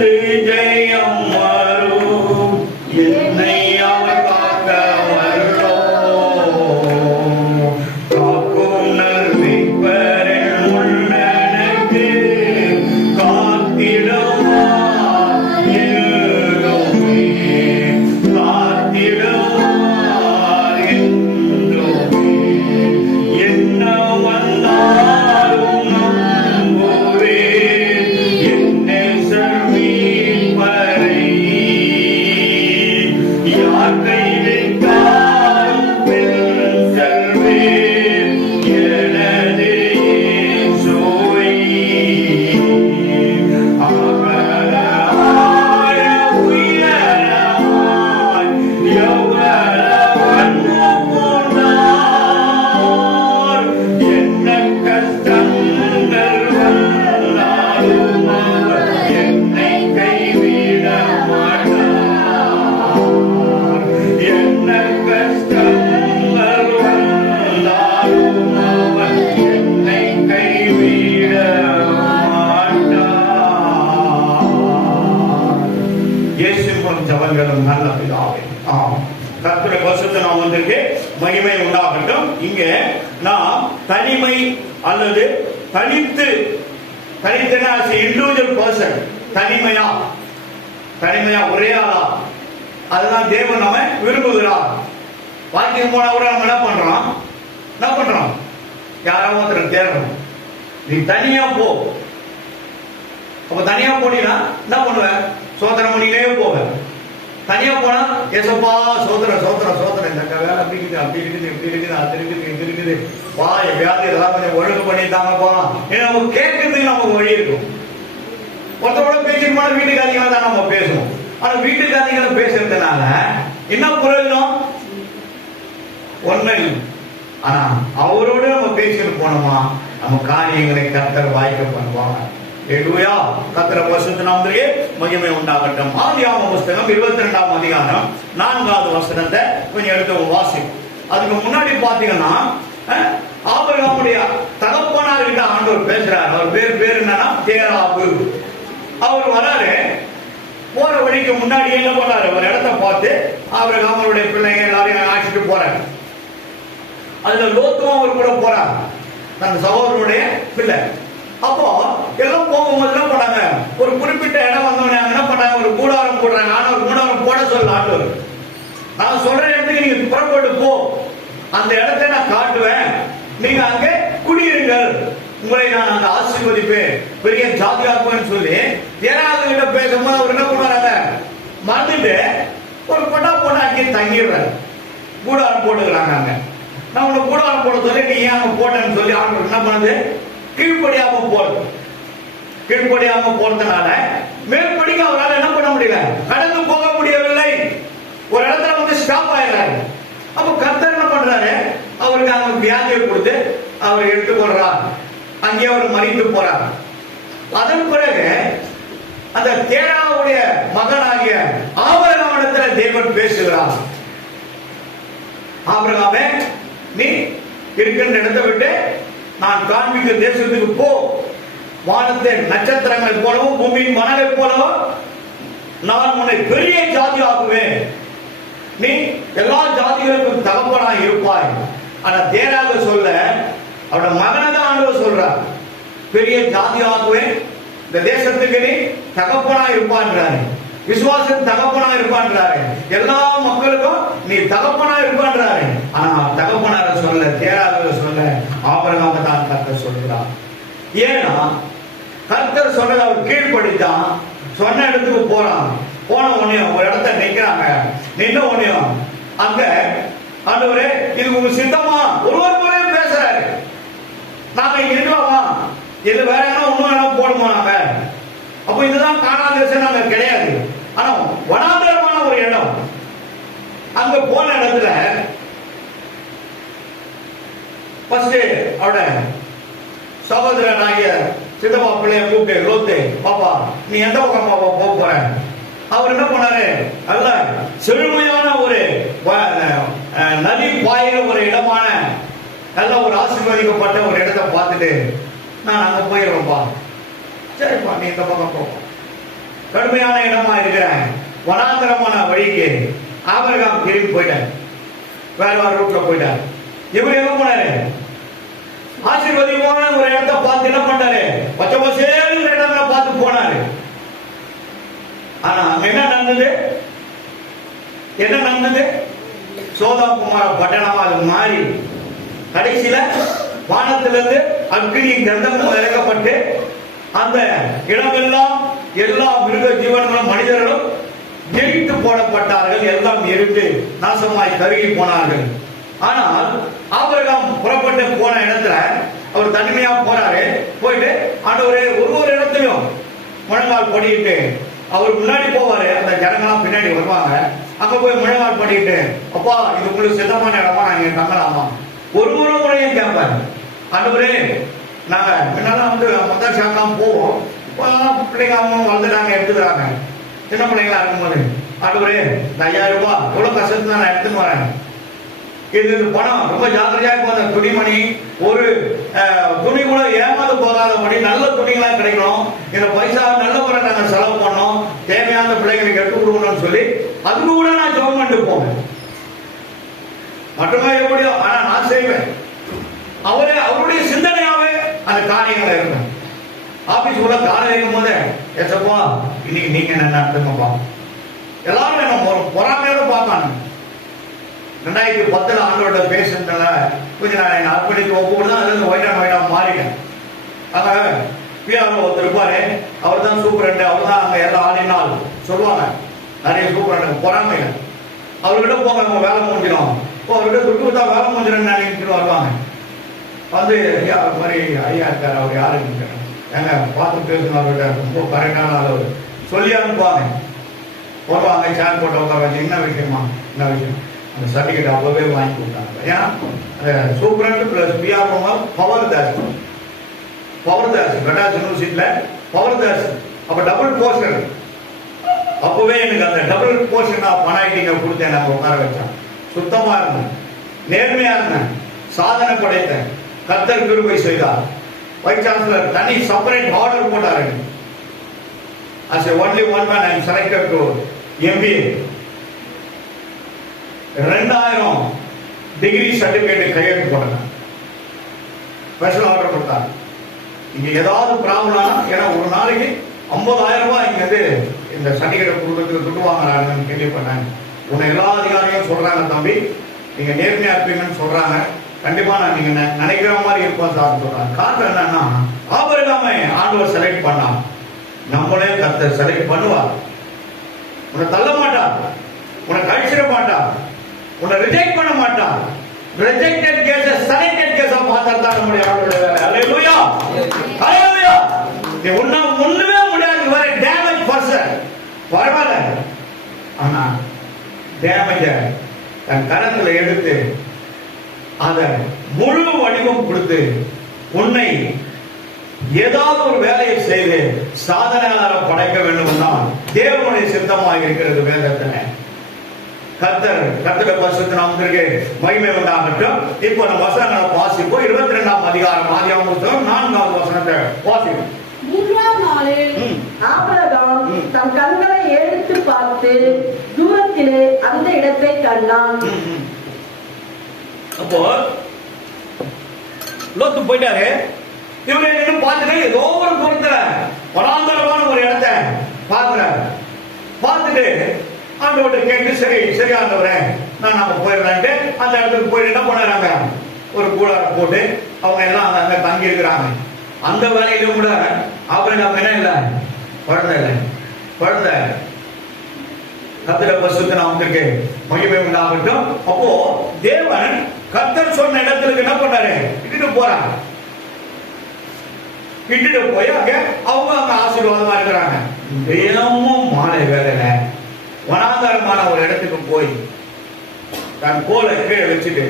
ஜெயம் வரும் என்னை அவர் காக்க வருவோம். காக்கும் நல்மீட்பரின் முன்னணக்கு காத்திடுவார் என்றுமே, காத்திடுவார் என்றுமே. என்ன வந்தாலும் நம்புவேன் என்னை மீட்பரை. யார் கைவிட்டாலும் பின் செல்வேன் எனது இயேசுவை. அகலமாய் உயரமாய் எவ்வளவு அன்பு கொண்டார். என்ன கஷ்டங்கள் வந்தாலும் அவர் என்னை கைவிட மாட்டார். என்ன கஷ்டங்கள் வந்தாலும் அவர் என்னை கைவிட மாட்டார். இயேசுவின் மூலம் ஜெபங்களும் நல்ல பிதாவே. கர்த்தருடைய பரிசுத்த நாமத்திற்கு மகிமை உண்டாகட்டும். இங்க நாம் தனிமை அல்லது தனித்து இண்டிவிஜுவல் பர்சன், தனிமையா ஒரே ஆளா, அதுதான் தேவன் நம்ம விரும்புகிறார். வாக்கியம் போனா கூட நம்ம என்ன பண்றோம் யாராவது ஒருத்தர் தேடுறோம். நீ தனியா போ. அப்ப தனியா போனீங்கன்னா என்ன பண்ணுவ? சோதனை பண்ணிட்டே போவ. தனியா போனா ஏசப்பா சோதனை இந்த வேலை அப்படி இருக்குது இப்படி இருக்குது அது இருக்குது இது இருக்குது, வா எப்பயாவது இதெல்லாம் கொஞ்சம் ஒழுங்கு பண்ணிட்டாங்கப்பா. ஏன்னா நம்ம கேட்கறதுக்கு நமக்கு வழி இருக்கும். ஒருத்தரோட பேசிட்டு போனா வீட்டுக்காரங்களா தான் நம்ம பேசணும். ஆனா வீட்டுக்காரங்களை பேசுறதுனால என்ன பிரயோஜனம்? ஒன்னும். ஆனா அவரோட நம்ம பேசிட்டு போனோமா நம்ம காரியங்களை கர்த்தர் வாய்க்க பண்ணுவாங்க. ஹல்லேலூயா. கர்த்தர் பரிசுத்த நாமத்திற்கு மகிமை உண்டாகட்டும். ஆதியாகம புத்தகம் 22ஆம் அதிகாரம் 4வது வசனத்தை கொஞ்சம் எடுத்து வாசிப்போம். அதுக்கு முன்னாடி பாத்தீங்கன்னா ஆபிரகாமுடைய தகப்பனார்கிட்ட ஆண்டவர் பேசுறாரு. அவர் பேர் என்னன்னா தேராபு. அவர் வராரு. போற வழிக்கு முன்னாடி என்ன பண்ணாரு? ஒரு இடத்தை பார்த்து ஆபிரகாமுடைய பிள்ளைங்க எல்லாரையும் அழைச்சிட்டு போறாரு. அதுல லோத்தும் அவர் கூட போறாரு, தன் சகோதரனுடைய பிள்ளை. அப்போ எல்லாம் போகும்போது என்ன பண்ணாங்க? ஒரு குறிப்பிட்ட இடம் வந்தவனே என்ன பண்ணாங்க? ஒரு கூடாரம் போடுறாங்க. ஆனா ஒரு கூடாரம் போட சொல்ல ஆண்டவர், நான் சொல்ற இடத்துக்கு நீங்க புறப்பட்டு போ, அந்த இடத்தை நான் காட்டுவேன், நீங்க அங்கே குடியிருங்கள், உங்களை நான் அங்க ஆசீர்வதிப்பேன், பெரிய ஜாதியாக்குவேன்னு சொல்லி ஏறாவது கிட்ட பேசும்போது அவர் என்ன பண்ணுறாங்க? மறந்துட்டு ஒரு பொண்ணாக்கி தங்கிடுறாரு. கூடாரம் போட்டுக்கிறாங்க. அங்க நான் உன்னை கூடாரம் போட சொல்லி நீ ஏன் அங்க போட்டேன்னு சொல்லி ஆண்டவர் என்ன பண்ணுது? கீழ்படியாம போறதுனால மேற்படிக்கு அவரால் என்ன பண்ண முடியல, கடந்து போக முடியவில்லை. ஒரு இடத்துல வந்து ஸ்டாப் ஆயிடுறாரு. அப்ப கர்த்தர் என்ன பண்றாரு? அவருக்கு அங்க வியாதியை கொடுத்து அவர் எடுத்துக்கொள்றார். அங்கே அவர் மறித்து போறார். அதன் பிறகு அந்த தேராவுடைய மகனாகிய ஆபிரகாமிடத்தில் தேவன் பேசுகிறார். ஆபிரகாமே, நீ இருக்கின்ற இடத்தை விட்டு நான் காண்பிக்க தேசத்துக்கு போ. வானத்தின் நட்சத்திரங்களை போலவும் பூமியின் மணலை போலவும் நான் உன்னை பெரிய ஜாதி ஆக்குவேன். நீ எல்லா ஜாதிகளுக்கும் தகப்பனாய் இருப்பாய். ஆனா தேராக சொல்ல அவரோட மகனை தான் ஆண்டவர் சொல்றார். பெரிய ஜாதி ஆக்குவேன், இந்த தேசத்துக்கு நீ தகப்பனாய் இருப்பான்றாரு. விசுவாசம் தகப்பனா இருப்பான்றாரு. எல்லா மக்களுக்கும் நீ தகப்பனா இருப்பான்றாரு. ஆனா தகப்பனார சொல்ல, தேராக சொல்ல ஆபிரகாமை தான் கர்த்தர் சொல்கிறார். ஏன்னா கர்த்தர் சொன்னதை அவர் கீழ்படித்தான். சொன்ன இடத்துக்கு போறான். போன உடனே ஒரு இடத்த நிக்கிறாங்க. நின்ன உடனே அங்க ஆண்டவரே இது உங்க சித்தமா? ஒருவர் முறையும் பேசுறாரு. நாங்க இங்க இருக்கலாமா? இது வேற என்ன ஒண்ணும் வேணா போடுமா? நாங்க அப்ப இதுதான் காணாத தேசம் நாங்க கிடையாது. ஆனா வனாந்தரமான ஒரு இடம். அங்க போன இடத்துல ஃபர்ஸ்ட் அவட சகோதரனாகிய சித்தப்பா பிள்ளைய கூப்பிட்டு, லோத்து பாப்பா நீ எந்த பக்கமா போக போற? அவர் என்ன பண்ணாரு? அல்ல செழுமையான ஒரு நதி பாயிற ஒரு இடமான நல்ல ஒரு ஆசீர்வதிக்கப்பட்ட ஒரு இடத்தை பார்த்துட்டு நான் அங்க போயிடுறோம்ப்பா. சரிப்பா நீ இந்த பக்கம் போ. கடுமையான இடமா இருக்கிற வனாந்தரமான வழிக்கு ஆபிரகாம் திரும்பி போயிட்டார். வேற ரூட்ல போயிட்டார். இவர் எங்க போனாரு? ஆசீர்வதிமான ஒரு இடத்தை பார்த்து என்ன பண்ணாரு? பச்சை பசேல் இடங்களை பார்த்து போனாரு. ஆனா அங்க என்ன நடந்தது? என்ன நடந்தது? சோதோம் குமார பட்டணமா அது மாறி கடைசியில வானத்திலிருந்து அக்னி கந்தமும் இறக்கப்பட்டு அந்த இடமெல்லாம் எல்லா மிருக ஜீவன்களும் மனிதர்களும் எரித்து போடப்பட்டார்கள். எல்லாம் எரிந்து நாசமாய் கருகி போனார்கள். ஆனால் ஆபிரகாம் புறப்பட்டு போன இடத்துல அவர் தனிமையா போறாரு. போயிட்டு ஆண்டவரே ஒரு இடத்திலும் முழங்கால் படிட்டு அவர் முன்னாடி போவாரு. அந்த ஜனங்களாம் பின்னாடி வருவாங்க. அங்க போய் முழங்கால் படிட்டு, அப்பா இது உங்களுக்கு சித்தமான இடமா, நாங்க தங்கலாமா? ஒரு முறையும் கேட்பாரு. ஆண்டவரே நாங்க முன்னால முதல் ஷாக்லாம் போவோம். பிள்ளைங்க அவங்க வளர்ந்துட்டாங்க, எடுத்துக்கிறாங்க. சின்ன பிள்ளைங்களா இருக்கும்போது ஆண்டவரே 5000 ரூபாய் எவ்வளவு கஷ்டத்தை நான் எடுத்துன்னு வரேன். இது பணம் ரொம்ப ஜாக்கிரதையா இருக்கும். அந்த துணிமணி ஒரு துணி கூட ஏமாந்து போகாதபடி நல்ல துணிகளா கிடைக்கணும். இந்த பைசா நல்ல முறை நாங்க செலவு பண்ணோம், தேவையான பிள்ளைங்களுக்கு எடுத்து கொடுக்கணும்னு சொல்லி அதுக்கு கூட நான் ஜெபம் பண்ணிட்டு போவேன். மட்டுமே எப்படியோ ஆனா நான் செய்வேன். அவருடைய சிந்தனையாவே அந்த காரியங்களை இருக்கும். ஆபீஸ் கூட காலை வைக்கும் போது ஏசப்பா இன்னைக்கு நீங்க என்ன நடத்துங்கப்பா. எல்லாரும் என்ன பொறாமையோட பார்ப்பாங்க. 2010 ஆண்டோட பேசுறதுனால கொஞ்சம் நான் என்ன அர்ப்பணித்து ஒப்புதான் அதுல ஒயிட்டா மாறிட்டேன். அங்க பிஆர்ஓ ஒருத்தர் இருப்பாரு. அவர் தான் சூப்பரண்ட். அவர் தான் அங்க எல்லா ஆளினால் சொல்லுவாங்க. நிறைய சூப்பரண்ட் பொறாமையில அவர்கிட்ட போங்க, அவங்க வேலை முடிஞ்சிடும். அவர்கிட்ட துட்டு கொடுத்தா வேலை முடிஞ்சிடும் நினைக்கிட்டு வருவாங்க. வந்து மாதிரி ஐயா இருக்காரு, அவர் யாருன்னு எங்க பார்த்து பேசணும். அவர்கிட்ட ரொம்ப கரெக்டான அளவு சொல்லி அனுப்புவாங்க. வருவாங்க, சேர் போட்டு உட்கார வச்சு என்ன விஷயமா, என்ன விஷயம், அந்த சர்டிஃபிகேட் அப்பவே வாங்கி கொடுத்தாங்க. ஏன்னா சூப்பரண்ட் பிளஸ் பிஆர்ஓ பவர் தாஸ் மெட்ராஸ் யூனிவர்சிட்டியில பவர் தாஸ். அப்ப டபுள் போர்ஷன். அப்பவே எனக்கு அந்த டபுள் போர்ஷன் ஆஃப் பணாயிட்டிங்க கொடுத்தேன். நாங்கள் உட்கார வச்சோம். சுத்தமா இருந்தேன், நேர்மையா இருந்தேன், சாதனை படைத்தேன். கர்த்தர் கிருபை செய்தார். வைஸ் சான்சலர் தனி செப்பரேட் ஆர்டர் போட்டாரு. As a only one man I am selected to MBA. 2000 degree certificate கையெழுத்து போட்டாங்க. ஸ்பெஷல் ஆர்டர் கொடுத்தாங்க. இங்க ஏதாவது ப்ராப்ளம், ஏன்னா ஒரு நாளைக்கு 50,000 ரூபாய் இங்க வந்து இந்த சர்டிபிகேட் கொடுக்கறதுக்கு துட்டு வாங்குறாங்கன்னு கேள்விப்பட்டாங்க. உன்னை எல்லா அதிகாரியும் சொல்றாங்க, தம்பி நீங்க நேர்மையா இருப்பீங்கன்னு சொல்றாங்க. கண்டிப்பா நான் நீங்க நினைக்கிற மாதிரி இருப்போம் சார் சொல்றாங்க. காரணம் என்னன்னா ஆபிரகாமை ஆண்டவர் செலக்ட் பண்ணா, நம்மளே கர்த்தர் செலக்ட் பண்ணுவார். உன்னை தள்ள மாட்டார், உன்னை கழிச்சிட மாட்டார், உன்னை ரிஜெக்ட் பண்ண மாட்டார். ரிஜெக்டட் கேஸ் செலக்டட் கேஸா மாத்தறதா நம்முடைய ஆண்டவருடைய வேலை. ஹalleluya ஹalleluya. நீ ஒண்ணுமே முடியாது. you are a damaged person. பரவாயில்லை, ஆனா டேமேஜ் தன் கரத்துல எடுத்து அத முழு வடிவம் கொடுத்து உன்னை ஏதாவது ஒரு வேலையை செய்து சாதனையாளர் படைக்க வேண்டும் தான் தேவனுடைய சித்தமாக இருக்கிறது. வேதத்துல கர்த்தருடைய பரிசுத்த நாமத்திற்கு மகிமை உண்டாகட்டும். இப்போ நம்ம வசனங்களை வாசிப்போம். 22ஆம் அதிகாரம் ஆதியாகம புத்தகம் 4வது வசனத்தை வாசிப்போம். 3ஆம் நாளில் ஆபிரகாம் தம் கண்களை எடுத்து பார்த்து தூரத்திலே அந்த இடத்தை கண்டான். அப்போ லோத்து போயிட்டாரு. இவரு என்ன பார்த்துட்டு ஏதோ ஒரு தூரத்துல வனாந்தரமான ஒரு இடத்தை பார்க்கிறார். பார்த்துட்டு ஆண்டவர்கிட்ட கேட்டு சரி ஆண்டவரே நான் நம்ம போயிடலான்ட்டு அந்த இடத்துக்கு போயிட்டு என்ன பண்ணாங்க, ஒரு கூடாரம் போட்டு அவங்க எல்லாம் அங்க தங்கி இருக்கிறாங்க. அந்த வேலையிலும் கூட ஆபிரகாம் என்ன இல்லை, குழந்தை கர்த்தருடைய பரிசுத்த நாமத்திற்கு மகிமை உண்டாகட்டும். அப்போ தேவன் கர்த்தர் சொன்ன இடத்துக்கு என்ன பண்ணாரு, இட்டுட்டு போறாங்க. இட்டுட்டு போய் அவங்க அங்க ஆசீர்வாதமா இருக்கிறாங்க. தினமும் மாலை வேலையில வனாந்தரமான ஒரு இடத்துக்கு போய் தன் கோலை கீழே வச்சுட்டு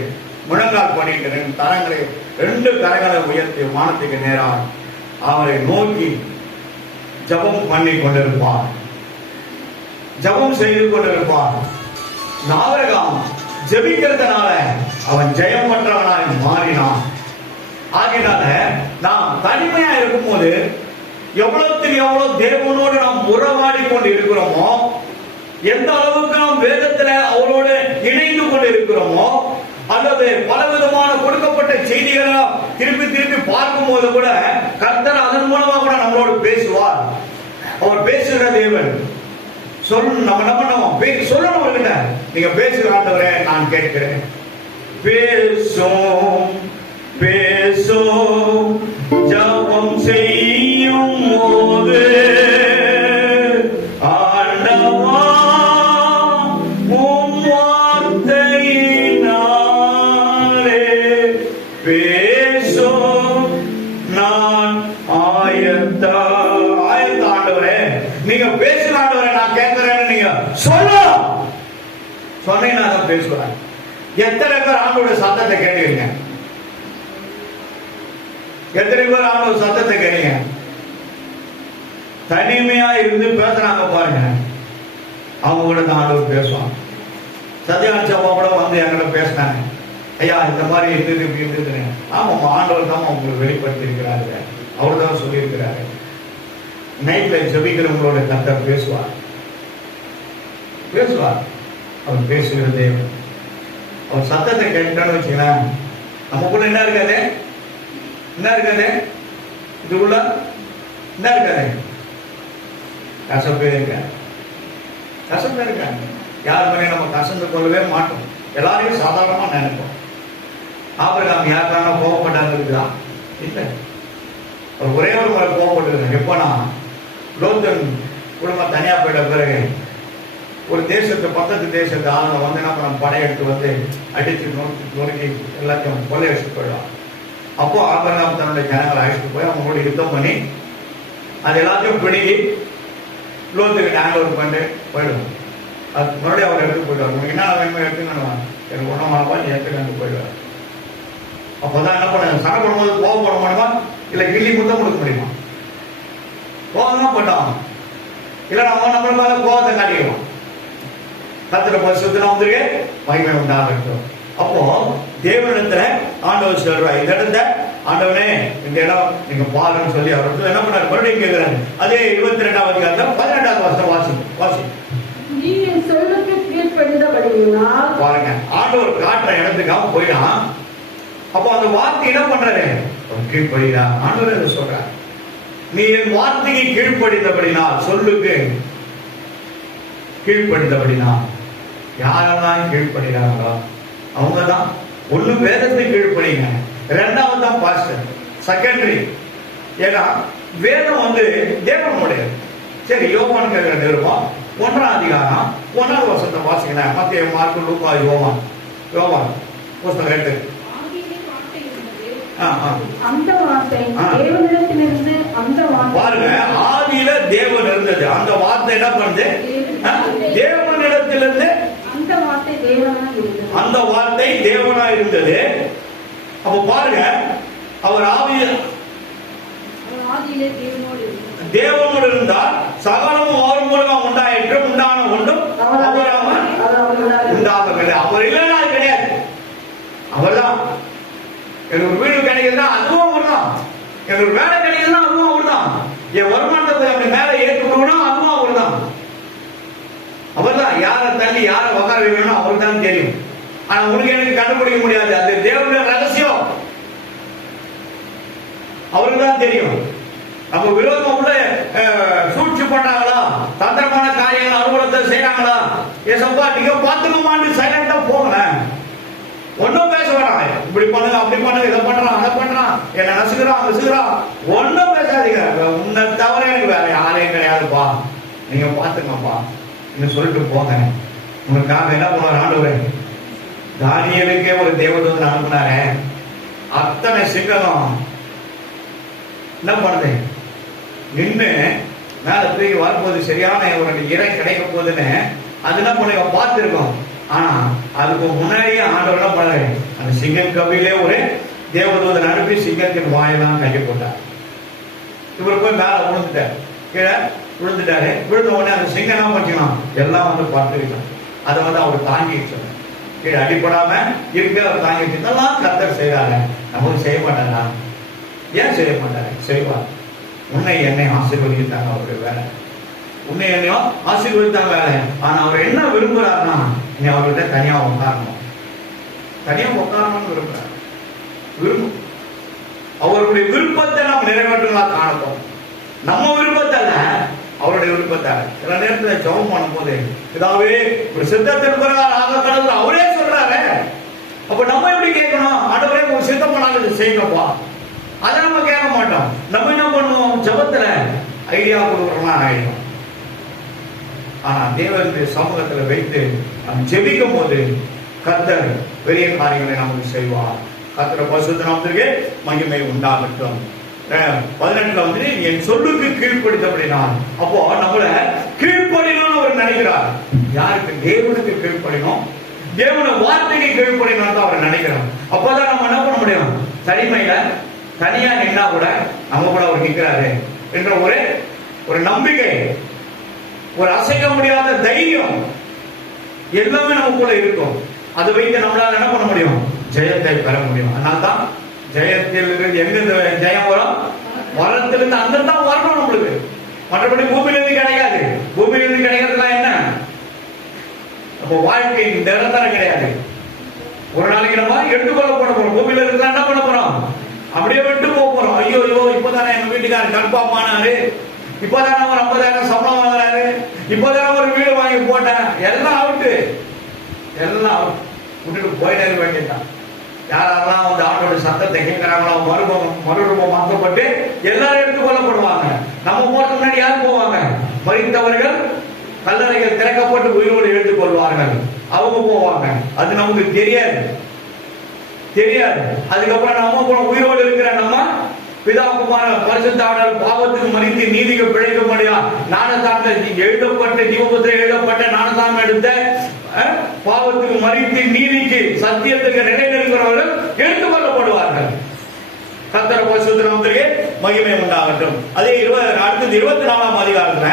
முழங்கால் பண்ணிட்டு ரெண்டு கரங்களை உயர்த்தி வானத்துக்கு நேராக அவரை நோக்கி ஜபம் பண்ணி கொண்டிருப்பார், ஜபம் செய்து கொண்டிருப்பார். ஆபிரகாம் ஜெபிக்கிறதுனால அவன் ஜெயம் பண்றவனாய் மாறினான். ஆகினால நாம் தனிமையா இருக்கும் போது எவ்வளவுக்கு எவ்வளவு தேவனோடு நாம் உறவாடி கொண்டு இருக்கிறோமோ, எந்த அளவுக்கு நாம் வேதத்துல அவரோடு இணைந்து கொண்டு இருக்கிறோமோ, அல்லது பலவிதமான கொடுக்கப்பட்ட செய்திகளை திருப்பி திருப்பி பார்க்கும் போது கூட கர்த்தர் அதன் மூலமா கூட நம்மளோடு பேசுவார். அவர் பேசுகிற தேவன். நம்ம என்ன பண்ணணும்? சொல்லணும். நீங்க பேசுகிற ஆண்டவரே நான் கேட்கிறேன், பேசும் பேசும் ஜபம் செய்யும் போது ஆண்டவா உம் வார்த்தையினாலே பேசும் நான் ஆயத்த ஆண்டவரே, நீங்க பேசுற ஆண்டவரே நான் கேட்கிறேன்னு நீங்க சொல்லணும். சொன்னீங்கன்னா தான் பேசுறேன். எத்தனை பேர் ஆண்டோட சத்தத்தை கேட்டீங்க? எத்தனை பேர் ஆண்டோட சத்தத்தை கேட்டீங்க? தனிமையா இருந்து பேசுறாங்க பாருங்க, அவங்க கூட தான் ஆண்டவர் பேசுவாங்க. சத்யாச்சப்பா கூட வந்து என்கிட்ட பேசினாங்க, ஐயா இந்த மாதிரி இருந்தது இப்படி இருந்தது. ஆமாம், ஆண்டவர் தான் உங்களுக்கு வெளிப்படுத்தி இருக்கிறாரு, அவர் தான் சொல்லியிருக்கிறாரு. நைட்ல ஜெபிக்கிறவங்களோட கர்த்தர் பேசுவார். அவர் பேசுகிற தேவன். அவர் சத்தத்தை கேட்டான்னு வச்சுக்கலாம், நம்ம கூட என்ன இருக்காது? இதுக்குள்ள என்ன இருக்காது? கசப்பே இருக்காது. யார் மேலே நம்ம கசந்து கொள்ளவே மாட்டோம். எல்லாரையும் சாதாரணமா நினைப்போம். ஆபிரகாம் யாருக்கான கோபப்பட்டாங்க இருக்குதா? இல்லை. ஒரே ஒரு முறை கோபப்பட்டு எப்போனா, லோத்தன் குடும்பம் தனியா போயிட்ட பிறகு ஒரு தேசத்து பக்கத்து தேசத்து ஆளுங்க வந்து என்ன பண்ண, படையெடுத்து வந்து அடித்து நொறுக்கி எல்லாத்தையும் கொள்ளையடிச்சுட்டு போயிடுவாங்க. அப்போ ஆபிரகாம் தன்னுடைய ஜனங்களை அழைச்சிட்டு போய் அவங்களோட யுத்தம் பண்ணி அது எல்லாத்தையும் பிடிக்கி லோத்துக்கு ஹேண்ட் ஓவர் பண்ணிட்டு போயிடுவோம். அது மறுபடியும் அவர் எடுத்து போயிடுவார். உங்களுக்கு என்ன வேணுமோ எடுத்துக்கணும், எனக்கு ஒன்றும் நீ எடுத்துக்கிட்டு போயிடுவார். அப்போதான் என்ன பண்ண, சண்டை போடும்போது கோவம் போட முடியுமா? இல்லை கிள்ளி முத்தம் கொடுக்க முடியுமா? கோவம் தான் போட்டான். இல்லை நம்ம நம்மள மேல கோவத்தை காட்டிடுவோம். கர்த்தர் பரிசுத்த நாமத்திற்கு மகிமை உண்டாகட்டும். அப்போ தேவனிடத்துல ஆண்டவர் சொல்றார், இந்த இடத்த ஆண்டவனே இந்த இடம் நீங்க பாருன்னு சொல்லி அவர் என்ன பண்ணாரு? மறுபடியும் கேட்கிறாரு. அதே 22ஆம் அதிகாரத்துல 18ஆவது வசனம் வாசி. நீ என் சொல்லுக்கு கீழ்ப்படிந்தபடியினால் பாருங்க, ஆண்டவர் காட்டுற இடத்துக்காக போயிடான். அப்போ அந்த வார்த்தை என்ன பண்றாரு? கீழ்ப்படியா. ஆண்டவர் என்ன சொல்றாரு? நீ என் வார்த்தைக்கு கீழ்ப்படிந்தபடினால், சொல்லுக்கு கீழ்ப்படிந்தபடினால். யாரெல்லாம் கீழ்ப்படுகிறாங்களோ அவங்கதான் ஒண்ணு வேதத்துக்கு கீழ்ப்படிங்க, இரண்டாவது தான் பாஸ்டர், செகண்டரி. ஏன்னா வேதம் வந்து தேவனுடையது. சரி, யோவான் கேட்கிற நிருபம் 1ஆம் அதிகாரம் 1ஆவது வசனத்தை வாசிக்கலாம். மத்தேயு, மார்க்கு, லூக்கா, யோவான் புத்தகம் 8. அந்த வார்த்தை தேவனிடத்திலிருந்து, அந்த வார்த்தை பாருங்க, ஆதியில தேவன் இருந்தது. அந்த வார்த்தை என்ன பண்ணுது? தேவனிடத்திலிருந்து. அந்த வார்த்தை தேவனாய் இருந்தது. அந்த வார்த்தை தேவனாய் இருந்தது. அப்ப பாருங்க, அவர் ஆதியிலே தேவனோடு இருந்தார். சகலமும் அவர் மூலமா உண்டாயிற்று, உண்டான ஒன்றும் உண்டாகவில்லை. அவர் இல்லைன்னா அது கிடையாது. அவர்தான். எனக்கு ஒரு வீடு கிடைக்குதுன்னா அதுவும் அவர் தான். எனக்கு ஒரு வேலை கிடைக்குதுன்னா அதுவும் அவர் தான். என் வருமானத்தை அப்படி மேல ஏற்றுக்கணும்னா அதுவும் அவர் தான். அவர் தான். யாரை தள்ளி யாரை உட்கார வைக்கணும் அவருக்கு தான் தெரியும். ஆனா உங்களுக்கு எனக்கு கண்டுபிடிக்க முடியாது. அது தேவனுடைய ரகசியம், அவருக்கு தான் தெரியும். நம்ம விரோதம் உள்ள சூழ்ச்சி பண்ணாங்களா, தந்திரமான காரியங்கள் அலுவலகத்தை செய்யறாங்களா, ஏசப்பா நீங்க பாத்துக்கமான்னு சைலண்டா போங்க. ஒன்னும் பேச வேணாம். இப்படி பண்ணுங்க, அப்படி பண்ணுங்க, இதை பண்றான், அதை பண்றான், என்ன நசுக்கிறான், நசுக்கிறான், ஒன்னும் பேசாதீங்க. உன்னை தவிர எனக்கு வேற யாரையும் கிடையாதுப்பா, நீங்க பாத்துங்கப்பா சொல்லிட்டு போங்க. உனக்காக என்ன பண்ணுவார் ஆண்டவர்? தானியேலுக்கே ஒரு தேவதூதன் அனுப்புனாரு. அத்தனை சிங்கம் என்ன பண்ணுது? நின்று மேல தூக்கி வரும்போது சரியான ஒரு இறை கிடைக்க போகுதுன்னு அது என்ன பண்ண பார்த்துருக்கோம். ஆனா அதுக்கு முன்னாடியே ஆண்டவர் என்ன பண்ணாரு? அந்த சிங்கம் கவியிலே ஒரு தேவதூதன் அனுப்பி சிங்கத்தின் வாயெல்லாம் கட்டி போட்டார். இவர் போய் மேல விழுந்துட்டார், கீழே விழுந்துட்டாரு. விழுந்த உடனே அந்த சிங்கம் என்ன பண்ணிக்கலாம், எல்லாம் வந்து பார்த்துருக்கோம். அதை வந்து அவர் தாங்கிட்டு கீழே அடிப்படாம இருக்க அவர் தாங்கிட்டு. இதெல்லாம் கர்த்தர் செய்யறாங்க, நமக்கு செய்ய மாட்டாரா? ஏன் செய்ய மாட்டாரு? செய்வார். உன்னை என்னை ஆசீர்வதித்தாங்க அவருடைய வேலை. உன்னை என்னையும் ஆசீர்வதித்தாங்க வேலை. ஆனா அவர் என்ன விரும்புறாருன்னா, நீ அவர்கிட்ட தனியா உட்காரணும், தனியா உட்காரணும்னு விரும்புறாரு. விரும்பும் அவருடைய விருப்பத்தை நாம் நிறைவேற்றா காணப்போம். நம்ம விருப்பத்தை அல்ல, அவருடைய விருப்பத்தை. சில நேரத்தில் ஜெபம் பண்ணும் போது இதாவே ஒரு சித்தத்தின் பிரகாரம் ஆக கடவுள் அவரே சொல்றாரு. அப்ப நம்ம எப்படி கேட்கணும்? ஆண்டவரே ஒரு சித்தம் பண்ணாலும் செய்யப்பா. அதை நம்ம கேட்க மாட்டோம். நம்ம என்ன பண்ணுவோம்? ஜெபத்துல ஐடியா கொடுக்குறோம்னா ஆயிடும். ஆனா தேவனுடைய சமூகத்துல வைத்து நாம் ஜெபிக்கும் போது கர்த்தர் பெரிய காரியங்களை நமக்கு செய்வார். கர்த்தர் பரிசுத்த நாமத்திற்கு மகிமை உண்டாகட்டும். 18 வந்து என் சொல்லுக்கு கீழ்ப்படித்தபடினால், அப்போ நம்மள கீழ்ப்படினோம்னு அவர் நினைக்கிறார். யாருக்கு? தேவனுக்கு கீழ்ப்படினோம், தேவன வார்த்தைக்கு கீழ்ப்படினோம் தான் அவர் நினைக்கிறார். அப்பதான் நம்ம என்ன பண்ண முடியும்? தனிமையில தனியா நின்னா கூட நம்ம கூட அவர் நிற்கிறாரு என்ற ஒரு நம்பிக்கை, ஒரு அசைக்க முடியாத தைரியம் எல்லாமே நமக்குள்ள இருக்கும். அதை வைத்து நம்மளால என்ன பண்ண முடியும்? ஜெயத்தை பெற முடியும். அதனால்தான் ஜெயத்தில் எங்க ஜெயம் வரும்? வரத்திலிருந்து அந்த தான் வரணும் நம்மளுக்கு. மற்றபடி பூமியிலிருந்து கிடைக்காது. பூமியிலிருந்து கிடைக்கிறதுலாம் என்ன? நம்ம வாழ்க்கை நிரந்தரம் கிடையாது. ஒரு நாளைக்கு நம்ம எடுத்துக்கொள்ள போறோம். பூமியில இருந்தா என்ன பண்ண போறோம்? அப்படியே விட்டு போக போறோம். ஐயோ இப்பதானே எங்க வீட்டுக்காரர் கன்ஃபார்ம் ஆனாரு, இப்பதானே ஒரு 50,000 சம்பளம் வாங்குறாரு, இப்பதானே ஒரு வீடு வாங்கி போட்டேன், எல்லாம் அவுட்டு, எல்லாம் அவுட். விட்டுட்டு போயிட்டே இருக்க வேண்டியதுதான். யாரெல்லாம் வந்து ஆண்டோட சத்தத்தை கேட்கிறாங்களோ மறுரூபம் மாற்றப்பட்டு எல்லாரும் எடுத்துக்கொள்ளப்படுவாங்க. நம்ம போறதுக்கு முன்னாடி யார் போவாங்க? மரித்தவர்கள் கல்லறைகள் திறக்கப்பட்டு உயிரோடு எடுத்துக் கொள்வார்கள். அவங்க போவாங்க. அது நமக்கு தெரியாது. அதுக்கப்புறம் நம்ம கூட உயிரோடு இருக்கிற நம்ம பிதாகுமார பரிசுத்தாளர் பாவத்துக்கு மறித்து நீதிக்கு பிழைக்க முடியா ஞானசாந்த எழுதப்பட்ட ஜீவபுத்திர எழுதப்பட்ட ஞானசானம் எடுத்த பாவத்துக்கு மறித்து நீதிக்கு சத்தியத்துக்கு நிலைநிற்கிறவர்கள் எடுத்துக் கொள்ளப்படுவார்கள். கர்த்தர் பரிசுத்த நாமத்திற்கு மகிமை உண்டாகட்டும். அதே அடுத்தது 24ஆம் அதிகாரத்துல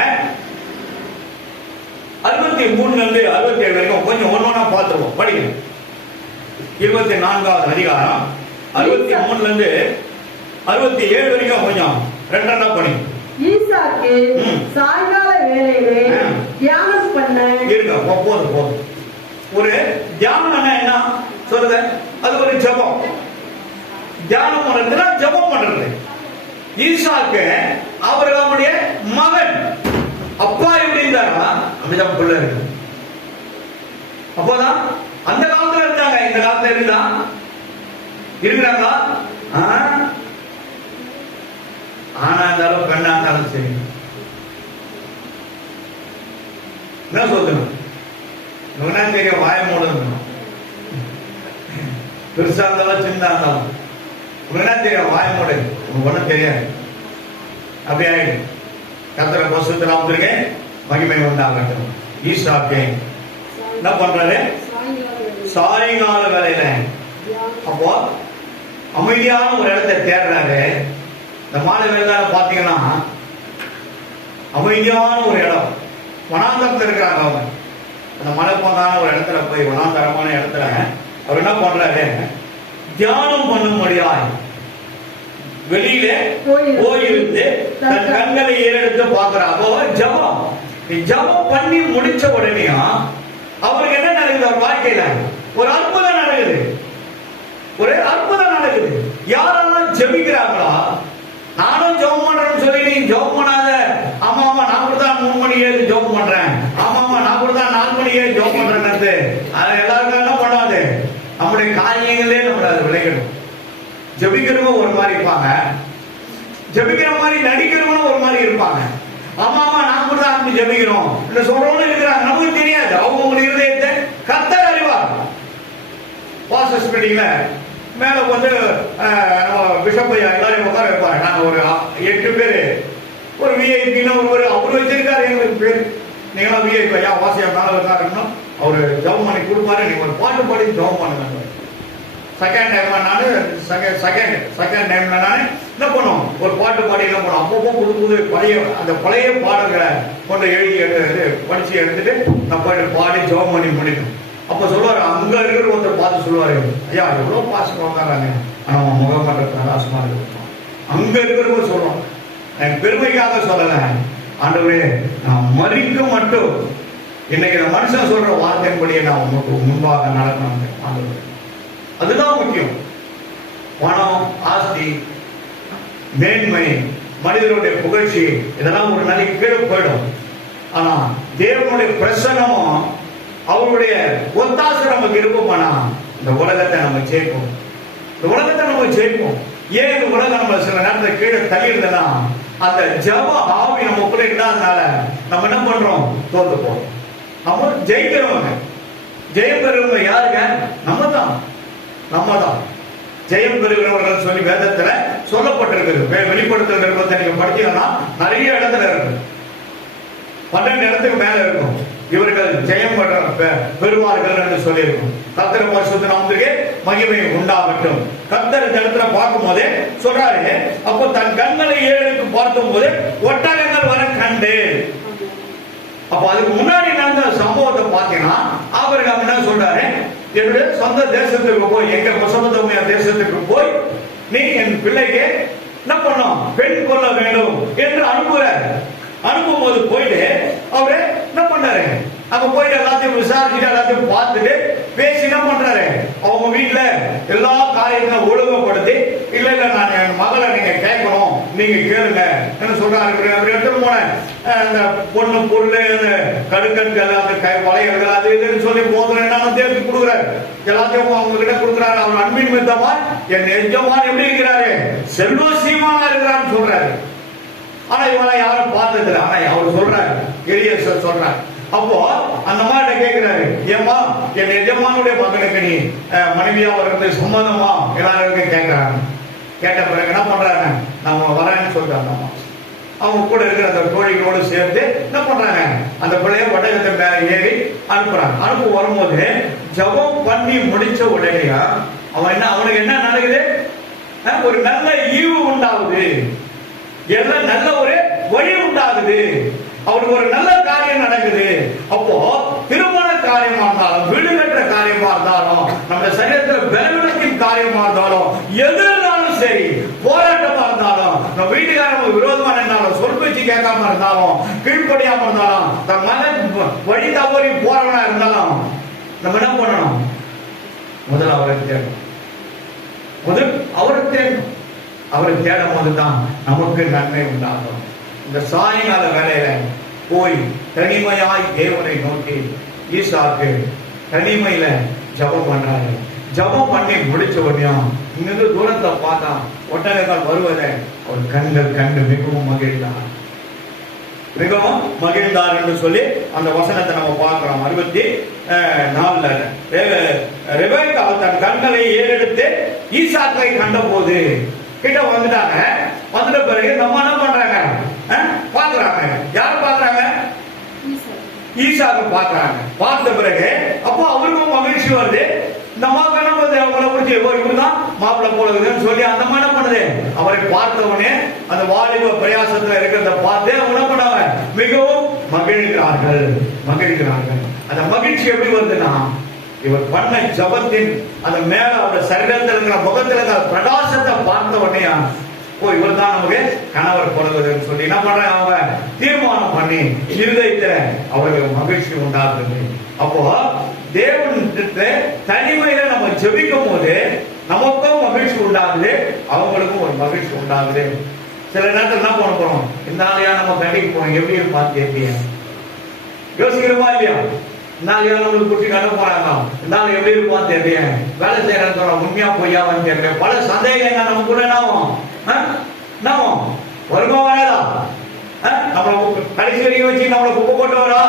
63 இருந்து 67 வரைக்கும் கொஞ்சம் ஒன்னொன்னா பார்த்துருவோம். படிங்க. 24ஆவது அதிகாரம் 63 இருந்து 67 வரைக்கும் கொஞ்சம் ரெண்டா படி. ஈசாக்கு சாயங்கால வேளையிலே தியானம் பண்ண இருக்க போதும். ஒரு தியானம் என்ன சொல்றது? அது ஒரு ஜெபம். தியானம் பண்றதுன்னா ஜெபம் பண்றது. ஈசாக்கு அவர் அவருடைய மகன். அப்பா எப்படி இருந்தாரா அப்படிதான் பிள்ளை இருக்கு. அப்போதான் அந்த காலத்துல இருந்தாங்க, இந்த காலத்துல இருக்கிறாங்களா? ஆனா இருந்தாலும் பெண்ணா இருந்தாலும் சரி என்ன சொல்லணும்? என்ன தெரியும்? வாய மூடணும். பெருசா இருந்தாலும் சின்ன இருந்தாலும் என்ன தெரியும்? வாய மூடு. உனக்கு ஒண்ணும் தெரியாது. அப்படி ஆயிடு. கர்த்தர் பரிசுத்த நாமத்திற்கு மகிமை உண்டாகட்டும். ஈசாக்கு என்ன பண்றாரு? சாயங்கால வேலையில அப்போ அமைதியான ஒரு இடத்தை தேடுறாரு. இந்த மாலை வேலை பாத்தீங்கன்னா அமைதியான ஒரு இடம், வனாந்தரத்தில் இருக்கிறாங்க அவங்க. அந்த மலை போன்றான ஒரு இடத்துல போய் வனாந்தரமான இடத்துல அவர் என்ன பண்றாரு? தியானம் பண்ணும்படியாய் வெளியில போயிருந்து தன் கண்களை ஏறெடுத்து பார்க்கிறார். அப்போ ஜபம் பண்ணி முடிச்ச உடனே அவருக்கு என்ன நடக்குது? அவர் வாழ்க்கையில ஒரு அற்புதம் நடக்குது. யாரெல்லாம் ஜெபிக்கிறாங்களோ, நானும் ஜெபம் பண்றேன்னு சொல்லி நீ ஜெபம் பண்ணாத. ஆமா நான் கூட தான் 3 மணி ஏறி ஜெபம் பண்றேன், ஆமா நான் கூட தான் 4 மணி ஏறி ஜெபம் பண்றேன்னு அது எல்லாருக்கும் என்ன பண்ணாது? நம்முடைய காரியங்களே நம்மள அது விளையணும். ஜெபிக்கிறவங்க ஒரு மாதிரி இருப்பாங்க, ஜெபிக்கிற மாதிரி நடிக்கிறவங்களும் ஒரு மாதிரி இருப்பாங்க. ஆமா நான் கூட தான் ஜெபிக்கிறோம் சொல்றவங்களும் இருக்கிறாங்க. நமக்கு தெரியாது. அவங்க இருதயத்தை கர்த்தர் அறிவார். பாஸ்டர்ஸ் மீட்டிங்ல மேல வந்து பிஷப் ஐயா எல்லாரையும் உட்கார வைப்பாரு. நாங்க ஒரு 8 பேரு ஒரு விஐபின்னு ஒரு அவரு வச்சிருக்காரு எங்களுக்கு பேரு. நீங்களாம் விஐபி ஐயா வாசியா மேல இருக்கணும். அவரு ஜெபம் பண்ணி கொடுப்பாரு. நீங்க ஒரு பாட்டு பாடி ஜெபம் பண்ணுங்க. செகண்ட் டைம்ல நானே என்ன பண்ணுவோம்? ஒரு பாட்டு பாடி என்ன பண்ணுவோம்? அப்பப்போ புது பழைய பாடல்களை கொண்டு எழுதி படிச்சு எடுத்துட்டு நம்ம பாடி ஜெபம் பண்ணி முடிக்கணும். அப்ப சொல்லுவாரு, அங்க இருக்கிற ஒருத்தர் பார்த்து சொல்லுவாரு, ஐயா எவ்வளவு பாசம் உட்காராங்க, ஆனா முகம் பண்ற பிரகாசமா இருக்கு. அங்க இருக்கிறவங்க சொல்றோம், பெருமைக்காக சொல்லல. ஆண்டவரே, நான் மறிக்கும் மட்டும் இன்னைக்கு இந்த மனுஷன் சொல்ற வார்த்தையின்படியே நான் உங்களுக்கு முன்பாக நடக்கணும் ஆண்டவரே. அதுதான் முக்கியம். பணம், ஆஸ்தி, மேன்மை, மனிதனுடைய புகழ்ச்சி இதெல்லாம் ஒரு நாளைக்கு கீழே போயிடும். ஆனா தேவனுடைய பிரசன்னமும் அவருடைய ஒத்தாசை நமக்கு இருக்குமானா இந்த உலகத்தை நம்ம ஜெயிப்போம். இந்த உலகத்தை நம்ம ஜெயிப்போம். ஏன் இந்த உலகம் நம்ம சில நேரத்தில் கீழே தள்ளிடுதுன்னா அந்த ஜப ஆவி நமக்குள்ள இல்லாதனால நம்ம என்ன பண்றோம்? தோத்து போறோம். நம்ம ஜெயிக்கிறவங்க, ஜெயம் பெறுவங்க யாருங்க? நம்ம தான் ஜெயம் பெறுகிறவர்கள் சொல்லி வேதத்துல சொல்லப்பட்டிருக்கு. வெளிப்படுத்தல் நிருபத்தை நீங்க படிச்சீங்கன்னா நிறைய இடத்துல இருக்கு. 12 இடத்துக்கு மேல இருக்கும். இவர்கள் ஜெயம் பெறுவார்கள் என்று சொல்லியிருக்கும். கர்த்தர் பரிசுத்த நாமத்துக்கே மகிமை உண்டாகட்டும். கர்த்தர் இந்த இடத்துல பார்க்கும் போதே சொல்றாரு, அப்போ தன் கண்களை ஏழுக்கு பார்க்கும் போது ஒட்டகங்கள் வர கண்டு. அப்ப அதுக்கு முன்னாடி நடந்த சம்பவத்தை பார்த்தீங்கன்னா ஆபிரகாம் என்ன சொல்றாரு? என்னுடைய சொந்த தேசத்துக்கு போய், எங்க சொந்த தேசத்துக்கு போய் நீ என் பிள்ளைக்கு என்ன பண்ணும்? பெண் கொள்ள வேண்டும் என்று அனுப்புறாரு. அனுப்பும் போது போயிட்டு அவரு என்ன பண்ணாரு? அங்க போயிட்டு எல்லாத்தையும் விசாரிச்சுட்டு எல்லாத்தையும் பார்த்துட்டு பேசி என்ன பண்றாரு? அவங்க வீட்டுல எல்லா காரியங்களும் ஒழுங்குபடுத்தி, இல்ல இல்ல நான் என் மகளை நீங்க கேட்கணும், நீங்க கேளுங்க என்ன சொல்றாரு. அவர் எடுத்து போன அந்த பொண்ணு பொருள், கடுக்கண்கள், அந்த வளையல்கள், அது இதுன்னு சொல்லி போதும் என்னன்னு தேர்த்து கொடுக்குறாரு. எல்லாத்தையும் அவங்க கிட்ட கொடுக்குறாரு. அவர் அன்பின் மித்தமா என் எஜமான் எப்படி இருக்கிறாரு? செல்வ சீமானா இருக்கிறான்னு சொல்றாரு. ஆனா இவனை யாரும் பார்த்ததில்லை. ஆனா அவர் சொல்றாரு, எலியேசர் சொல்றாரு. அப்போ அந்த மாதிரி கேட்கிறாரு, ஏமா என் எஜமானுடைய மகனுக்கு நீ மனைவியா வர்றது சம்மதமா எல்லாருக்கும் கேட்கிறாங்க. கேட்ட பிறகு என்ன பண்றாங்க? நம்ம வரேன்னு சொல்றாங்க. அவங்க கூட இருக்கிற அந்த தோழிகளோடு சேர்த்து என்ன பண்றாங்க? அந்த பிள்ளைய ஒட்டகத்தை மேல ஏறி அனுப்புறாங்க. அனுப்பு வரும்போது ஜபம் பண்ணி முடிச்ச உடனே அவனுக்கு என்ன நடக்குது? ஒரு நல்ல ஈவு உண்டாகுது, எல்லாம் நல்ல ஒரு வழி உண்டாகுது, அவருக்கு ஒரு நல்ல காரியம் நடக்குது. அப்போ திருமண காரியமா இருந்தாலும், வீடு கட்டுற காரியமா இருந்தாலும், நம்ம சரீரத்தில் பலவீனத்தின் காரியமா இருந்தாலும், எது இருந்தாலும் சரி, போராட்டமா இருந்தாலும், நம்ம வீட்டுக்காரங்க விரோதமா இருந்தாலும், சொல் பேச்சு கேட்காம இருந்தாலும், கீழ்ப்படியாம இருந்தாலும், தன் மகன் வழி தவறி போறவனா இருந்தாலும் நம்ம என்ன பண்ணணும்? முதல்ல அவரை தேடணும். அவரை தேடும் போதுதான் நமக்கு நன்மை உண்டாகும். இந்த சாயங்கால வேலையில போய் தனிமையாய் தேவனை நோக்கி ஈசாக்கு தனிமையில ஜபம் பண்றாரு. ஜபம் பண்ணி முடிச்ச உடனே இங்கிருந்து தூரத்தை பார்த்தா ஒட்டகங்கள் வருவதை அவர் கண்கள் கண்டு மிகவும் மகிழ்ந்தார் என்று சொல்லி அந்த வசனத்தை நம்ம பார்க்கிறோம். 64 ரெபெக்கா தன் கண்களை ஏறெடுத்து ஈசாக்கை கண்ட போது கிட்ட வந்துட்டாங்க. வந்துட்ட பிறகு நம்ம என்ன பண்றாங்க? பாக்குறாங்க. யார் பாக்குறாங்க? ஈசாக்கு பாக்குறாங்க. பார்த்த பிறகு அப்போ அவருக்கும் மகிழ்ச்சி வருது. இந்த மாதிரி அவங்கள பிடிச்சி இவருதான் மாப்பிள்ளை போடுதுன்னு சொல்லி அந்த மாதிரி என்ன பண்ணுது? அவரை பார்த்தவனே அந்த வாலிப பிரயாசத்துல இருக்கிறத பார்த்து அவங்க என்ன பண்ணாங்க? மிகவும் மகிழ்கிறார்கள். அந்த மகிழ்ச்சி எப்படி வருதுன்னா, இவர் பண்ண ஜபத்தின் அந்த மேல அவருடைய சரீரத்தில் இருக்கிற முகத்தில் இருக்கிற பிரகாசத்தை பார்த்த உடனே இவர் தான் நமக்கு கணவர் பிறந்ததுன்னு சொல்லி என்ன பண்றாங்க? அவங்க தீர்மானம் பண்ணி இருதயத்துல அவர்களுக்கு மகிழ்ச்சி உண்டாகுது. அப்போ தேவன் தனிமையில நம்ம ஜெபிக்கும் போது நமக்கும் மகிழ்ச்சி உண்டாகுது, அவங்களுக்கும் ஒரு மகிழ்ச்சி உண்டாகுது. சில நேரத்தில் என்ன பண்ண போறோம்? இந்த ஆளையா நம்ம கடைக்கு போறோம், எப்படி பார்த்து எப்படி யோசிக்கிறோமா இல்லையா? நாளையா நம்மளுக்கு குட்டி கட்ட போறாங்க, இந்த ஆள் எப்படி இருப்பான்னு தெரியல, வேலை செய்யறாங்க உண்மையா பொய்யாவான்னு தெரியல, பல சந்தேகங்கள் நமக்குள்ள நாம வருமா வராதா? நம்மள கடைசி வரைக்கும் வச்சு நம்மளை குப்பை போட்டு வரா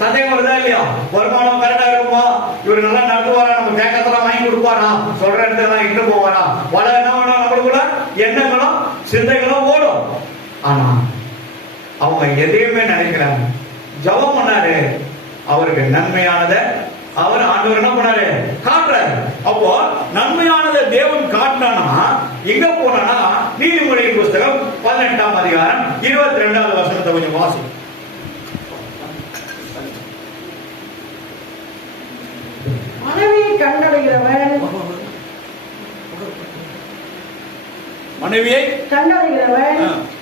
சந்தேகம் வருதா இல்லையா? வருமானம் கரெக்டா இருக்குமா? இவர் நல்லா நடத்துவாரா? நம்ம தேக்கத்தெல்லாம் வாங்கி கொடுப்பாரா? சொல்ற இடத்துல இட்டு போவாரா? பல என்ன வேணும் நம்மளுக்குள்ள எண்ணங்களும் சிந்தைகளும் ஓடும். ஆனா அவங்க எதையுமே நினைக்கிறாங்க. ஜபம் பண்ணாரு, அவருக்கு நன்மையானதை அவர் ஆண்டவர் என்ன பண்ணாரு? காட்டுறாரு. அப்போ நன்மையானதை தேவன் காட்டினானா எங்க போனா? நீதிமொழியின் புஸ்தகம் 18ஆம் அதிகாரம் 22வது வசனத்தை கொஞ்சம் வாசி. மனைவியை கண்டடைகிறவன்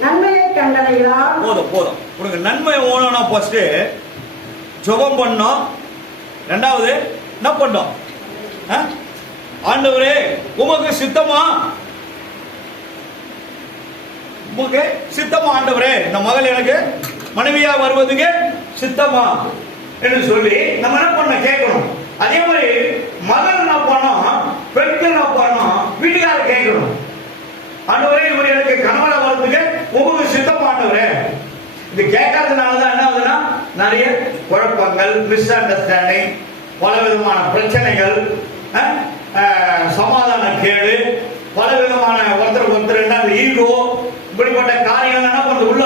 நன்மையை கண்டடைகிறான். போதும் போதும். உனக்கு நன்மை ஓணும்னா ஃபர்ஸ்ட் ஜெபம் பண்ணோம். ரெண்டாவது என்ன பண்ணோம்? ஆண்டவரே உமக்கு சித்தமா, உமக்கு சித்தமா ஆண்டவரே இந்த மகள் எனக்கு மனைவியா வருவதுக்கு சித்தமா என்று சொல்லி நம்ம என்ன பண்ண கேட்கணும். அதே மாதிரி மகள் என்ன பண்ணோம், பெண்கள் என்ன பண்ணோம், வீட்டுக்கார கேட்கணும். ஆண்டவரே இவர் எனக்கு கணவனை வளர்த்துக்கு உமக்கு சித்தமா ஆண்டவரே. இது கேட்காததுனாலதான் என்ன ஆகுதுன்னா நிறைய குழப்பங்கள், மிஸ் அண்டர்ஸ்டாண்டிங், பல விதமான பிரச்சனைகள், சமாதான கேடு, பல விதமான ஒருத்தருக்கு ஒருத்தர் ஈகோ, இப்படிப்பட்ட காரியங்கள் என்ன பண்ண உள்ள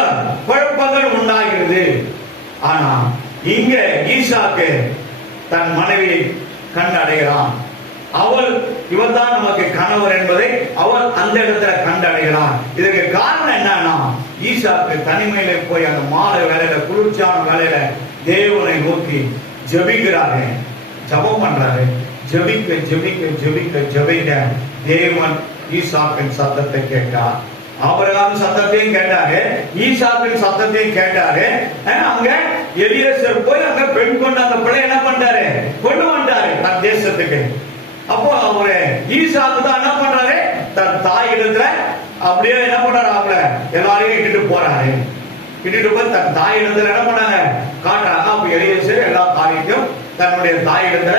குழப்பங்கள் உண்டாகிறது. ஆனா இங்க ஈசாக்கு தன் மனைவியை கண்டடைகிறான். அவள் இவள் தான் நமக்கு கணவர் என்பதை அவள் அந்த இடத்துல கண்டடைகிறான். இதற்கு காரணம் என்னன்னா ஈசாக்கு தனிமையில போய் அந்த மாலை வேலையில குளிர்ச்சியான வேலையில தேவனை நோக்கி ஜெபிக்கிறாரு, ஜெபம் பண்றாரு. ஜெபிக்க ஜெபிக்க ஜெபிக்க ஜெபிக்க தேவன் ஈசாக்கின் சத்தத்தை கேட்டார். ஆபிரகாம் சத்தத்தையும் கேட்டாரு, ஈசாக்கின் சத்தத்தையும் கேட்டாரு. அங்க எலியேசர் போய் அங்க பெண் கொண்டு அந்த பிள்ளை என்ன பண்றாரு, கொண்டு வந்தாரு தன் தேசத்துக்கு. அப்போ அவரு ஈசாக்கு தான் என்ன பண்றாரு, தன் தாய் இடத்துல அப்படியே என்ன பண்றாரு, அவங்கள எல்லாரையும் இட்டுட்டு போறாரு. இட்டுட்டு போய் தன் தாய் இடத்துல என்ன பண்ணாங்க காட்டுறாங்க. அப்ப எலியேசர் எல்லா காரியத்தையும் தன்னுடைய தாய் இடத்துல,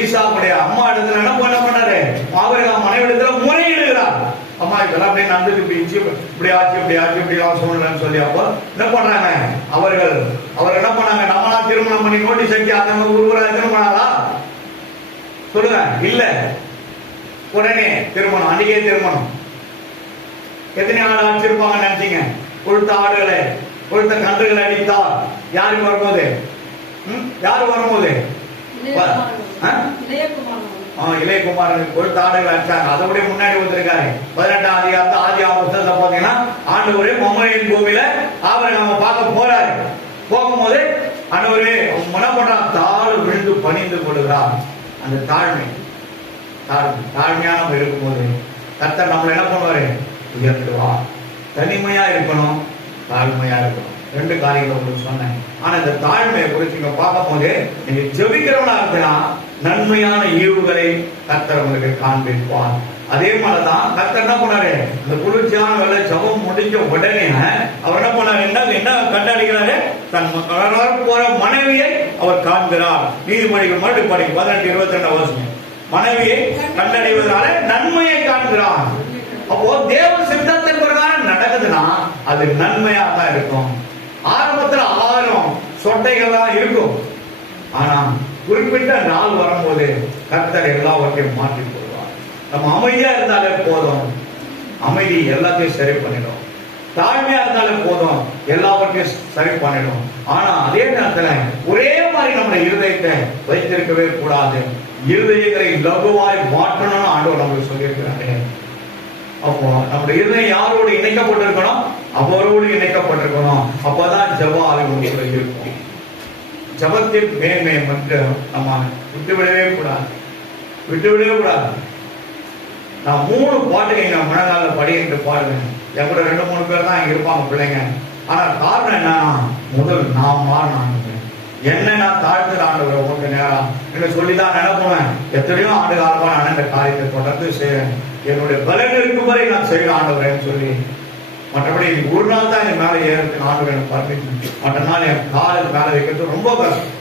ஈசாக்குடைய அம்மா இடத்துல என்ன பண்றாரு, ஆபிரகாம் மனைவி இடத்துல முறையிடுகிறார். அம்மா இதெல்லாம் அப்படியே நடந்துட்டு இப்படி ஆச்சு இப்படி ஆச்சு இப்படி சூழ்நிலைன்னு சொல்லி அப்போ என்ன பண்றாங்க அவர் என்ன பண்ணாங்க, நம்மளா திருமணம் பண்ணி நோட்டீஸ் அடிச்சு அந்த ஊர் திருமணம் பண்ணாங்களா சொல்லுங்க? இல்ல, உடனே திருமணம், அன்னைக்கே திருமணம். எத்தனை ஆடு அடிச்சிருப்பாங்க நினைச்சீங்க? கொழுத்த ஆடுகளை, கொழுத்த கன்றுகளை அடித்தார். யாருக்கு வரும்போது, யாரு வரும்போது இளையகுமாரன் கொழுத்த ஆடுகள் அடிச்சாங்க. அதோட முன்னாடி வந்திருக்காரு 18ஆம் அதிகாரத்துல ஆதியாகம புத்தகத்தை பாத்தீங்கன்னா ஆண்டவரே மோமோயின் பூமியில அவரை நம்ம பார்க்க போறாரு. போகும்போது ஆண்டவரே என்ன பண்றான், தாழ் விழுந்து பணிந்து கொள்கிறார். அந்த தாழ்மையா நம்ம இருக்கும்போது கர்த்தர் நம்மள என்ன பண்ணுவாரு, உயர்த்துவார். தனிமையா இருக்கணும், தாழ்மையா இருக்கணும். ரெண்டு காரியங்களை உங்களுக்கு சொன்னேன். ஆனா இந்த தாழ்மையை குறித்து நீங்க பார்க்கும் போது நீங்க ஜெபிக்கிறவனா இருந்தீங்கன்னா நன்மையான ஈவுகளை கர்த்தர் உங்களுக்கு காண்பிப்பார். அதே மாதிரிதான் கர்த்தர் என்ன பண்ணாரு, இந்த குளிர்ச்சியான வேலை ஜெபம் முடிஞ்ச உடனே அவர் என்ன பண்ணாரு, என்ன கண்டடிக்கிறாரு, தன் போற மனைவியை அவர் காண்கிறார். நீதிமொழிகள் மறுபடியும் படிக்கும் 18-22 வருஷம். மனைவியை கண்டடைவதனால நன்மையை காண்கிறார். அப்போ தேவ சித்தத்தின் பிரகாரம் நடக்குதுன்னா அது நன்மையா தான் இருக்கும். ஆரம்பத்துல 1000 சொட்டைகள் தான் இருக்கும். ஆனா குறிப்பிட்ட நாள் வரும்போது கர்த்தர் எல்லாவற்றையும் மாற்றி போடுவார். நம்ம அமைதியா இருந்தாலே போதும், அமைதி எல்லாத்தையும் சரி பண்ணிடும். தாழ்மையா இருந்தாலே போதும், எல்லாவற்றையும் சரி பண்ணிடும். ஆனா அதே நேரத்துல ஒரே மாதிரி நம்ம இருதயத்தை வைத்திருக்கவே கூடாது. இருதயங்களை லகுவாய் மாற்றணும்னு ஆண்டவர் நம்மளுக்கு சொல்லியிருக்கிறாரு. அப்போ நம்முடைய இருதயம் யாரோடு இணைக்கப்பட்டிருக்கணும், அவரோடு இணைக்கப்பட்டிருக்கணும். அப்பதான் ஜெப ஆவிக்குள்ள இருக்கும். ஜெபத்தின் மேன்மை மட்டும் நம்ம விட்டுவிடவே கூடாது. நான் 3 பாட்டுங்க எங்க மனதால படிக்கிட்டு பாடுவேன். என் கூட 2-3 பேர் தான் இங்க இருப்பாங்க பிள்ளைங்க. ஆனா காரணம் என்னன்னா, முதல் நான் மாறினாங்க என்ன நான் தாழ்த்து ஆண்டவர் உங்களுக்கு நேரம் என்று சொல்லிதான் நினைப்பேன். எத்தனையோ ஆண்டு காலமா நான் இந்த காரியத்தை தொடர்ந்து செய்யறேன். என்னுடைய பலன் இருக்கும் வரை நான் செய்ய ஆண்டவரேன்னு சொல்லி, மற்றபடி ஒரு நாள் தான் என் மேல ஏறதுக்கு ஆண்டவர் எனக்கு பார்த்து, மற்ற நாள் என் காலுக்கு மேல வைக்கிறது ரொம்ப கஷ்டம்.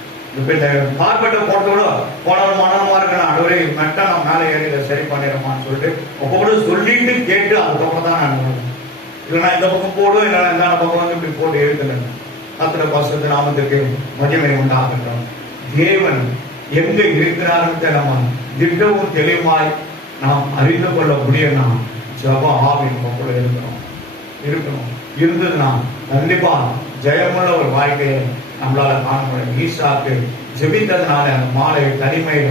கார்பெட்டை போட்டோட போனவன் மனமா இருக்கணும், ஆண்டவரே மெட்டா நான் மேல ஏறி இதை சரி பண்ணிடுமான்னு சொல்லிட்டு அப்போ சொல்லிட்டு கேட்டு அதுக்கப்புறம் தான் நான் இல்லைன்னா இந்த பக்கம் போடும், இல்லைன்னா இந்த பக்கம் வந்து இப்படி போட்டு எழுதுல. கர்த்தருடைய பரிசுத்த நாமத்துக்கு மகிமை உண்டாகட்டும். தேவன் எங்க இருக்கிறாருன்னு நம்ம திட்டமும் தெளிவாய் நாம் அறிந்து கொள்ள முடியும்னா ஜெப ஆவி நமக்குள்ள இருக்கணும். இருந்ததுன்னா கண்டிப்பா ஜெயமுள்ள ஒரு வாழ்க்கையை நம்மளால காண முடியும். ஈசாக்கு ஜெபித்ததுனால மாலை தனிமையில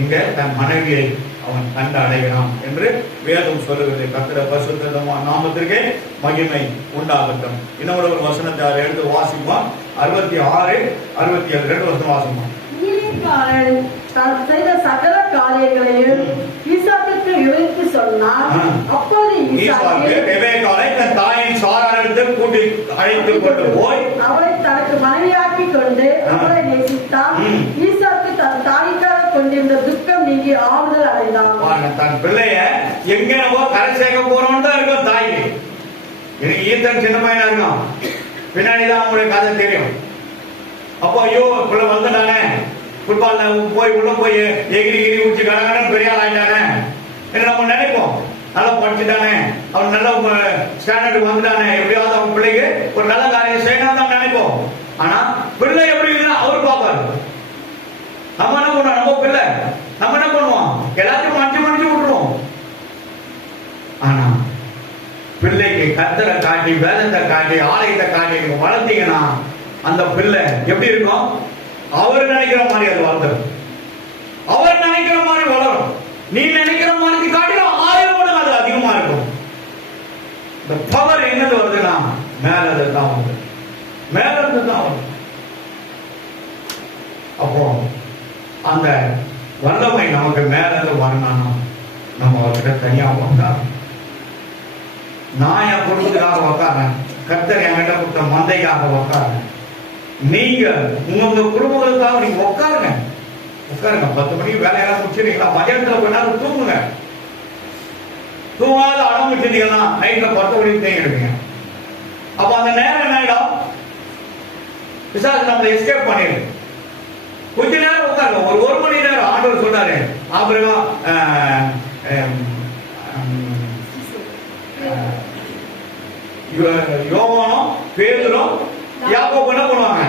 இங்க தன் மனைவியை அவன் கண்டு அடைகிறான் என்று வேதம் சொல்லுகிறது. கர்த்தருடைய பரிசுத்த நாமத்திற்கே மகிமை உண்டாகட்டும். இன்னொரு ஒரு வசனத்தை எடுத்து வாசிப்போம். 66, 67 2 வருஷம் வாசிப்போம். தான் செய்த சகல காரியங்களையும் ஈசாக்குக்கு விவரித்து சொன்னார். அப்போது ஈசாக்கு ரெபெக்காளை தன் தாயின் சாராளிடத்தில் கூட்டி அழைத்து கொண்டு போய் அவளை தனக்கு மனைவியாக்கி கொண்டு அவளை நேசித்தார். ஈசாக்கு தன் தாய்க்காக கொண்டிருந்த துக்கம் நீங்கி ஆறுதல் அடைந்தான். தன் பிள்ளைய எங்க நம்ம கரை சேர்க்க போறோம்னு தான் இருக்கும் தாய்க்கு. எனக்கு ஈத்தன் சின்ன பையனா இருக்கும், பின்னாடிதான் அவங்களுடைய கதை தெரியும். அப்போ ஐயோ பிள்ளை வந்துட்டானே, ஃபுட்பால் போய் உள்ள போய் எகிரி கிரி உச்சி கடகடன் பெரிய ஆள் ஆயிட்டானே என்று நம்ம நினைப்போம். நல்லா படிச்சுட்டானே, அவன் நல்ல ஸ்டாண்டர்டுக்கு வந்துட்டானே, எப்படியாவது அவன் பிள்ளைக்கு ஒரு நல்ல காரியம் செய்யணும் தான் நினைப்போம். ஆனா பிள்ளை எப்படி இருக்குன்னா அவர் பார்ப்பாரு. நம்ம என்ன பண்ணுவோம், நம்ம பிள்ளை நம்ம என்ன பண்ணுவோம், எல்லாத்தையும் மடிச்சு விட்டுருவோம். ஆனா பிள்ளைக்கு கர்த்தரை காட்டி வேதத்தை காட்டி ஆலயத்தை காட்டி வளர்த்தீங்கன்னா அந்த பிள்ளை எப்படி இருக்கும், அவர் நினைக்கிற மாதிரி அது வளர்ந்துடும். அவர் நினைக்கிற மாதிரி வளரும். நீ நினைக்கிற மாதிரி காட்டிலும் 1000 மடங்கு அது அதிகமா இருக்கும். இந்த பவர் என்னது வருதுன்னா மேல தான் வருது, மேல இருந்து தான் வருது. அப்போ அந்த வல்லமை நமக்கு மேல இருந்து வரணும்னா நம்ம அவர்கிட்ட தனியா உட்காரணும். நான் என் குடும்பத்துக்காக உட்காரேன், கர்த்தர் என்கிட்ட கொடுத்த மந்தைக்காக உட்காரேன். நீங்க உங்க குடும்பங்களுக்காக நீங்க உட்காருங்க. 10 மணிக்கு வேலையெல்லாம் முடிச்சிருக்கீங்களா, மதியானத்துல கொஞ்ச நேரம் தூங்குங்க. தூங்காத அடம் வச்சிருந்தீங்கன்னா நைட்ல 10 மணிக்கு தேங்கிடுவீங்க. அப்ப அந்த நேரம் என்ன ஆயிடும், பிசாசு நம்மளை எஸ்கேப் பண்ணிடு. கொஞ்ச நேரம் உட்காருங்க, ஒரு மணி நேரம். ஆண்டவர் சொன்னாரு, ஆபிரகாம் யோவானும் பேதுரும் யாக்கோபு என்ன பண்ணுவாங்க,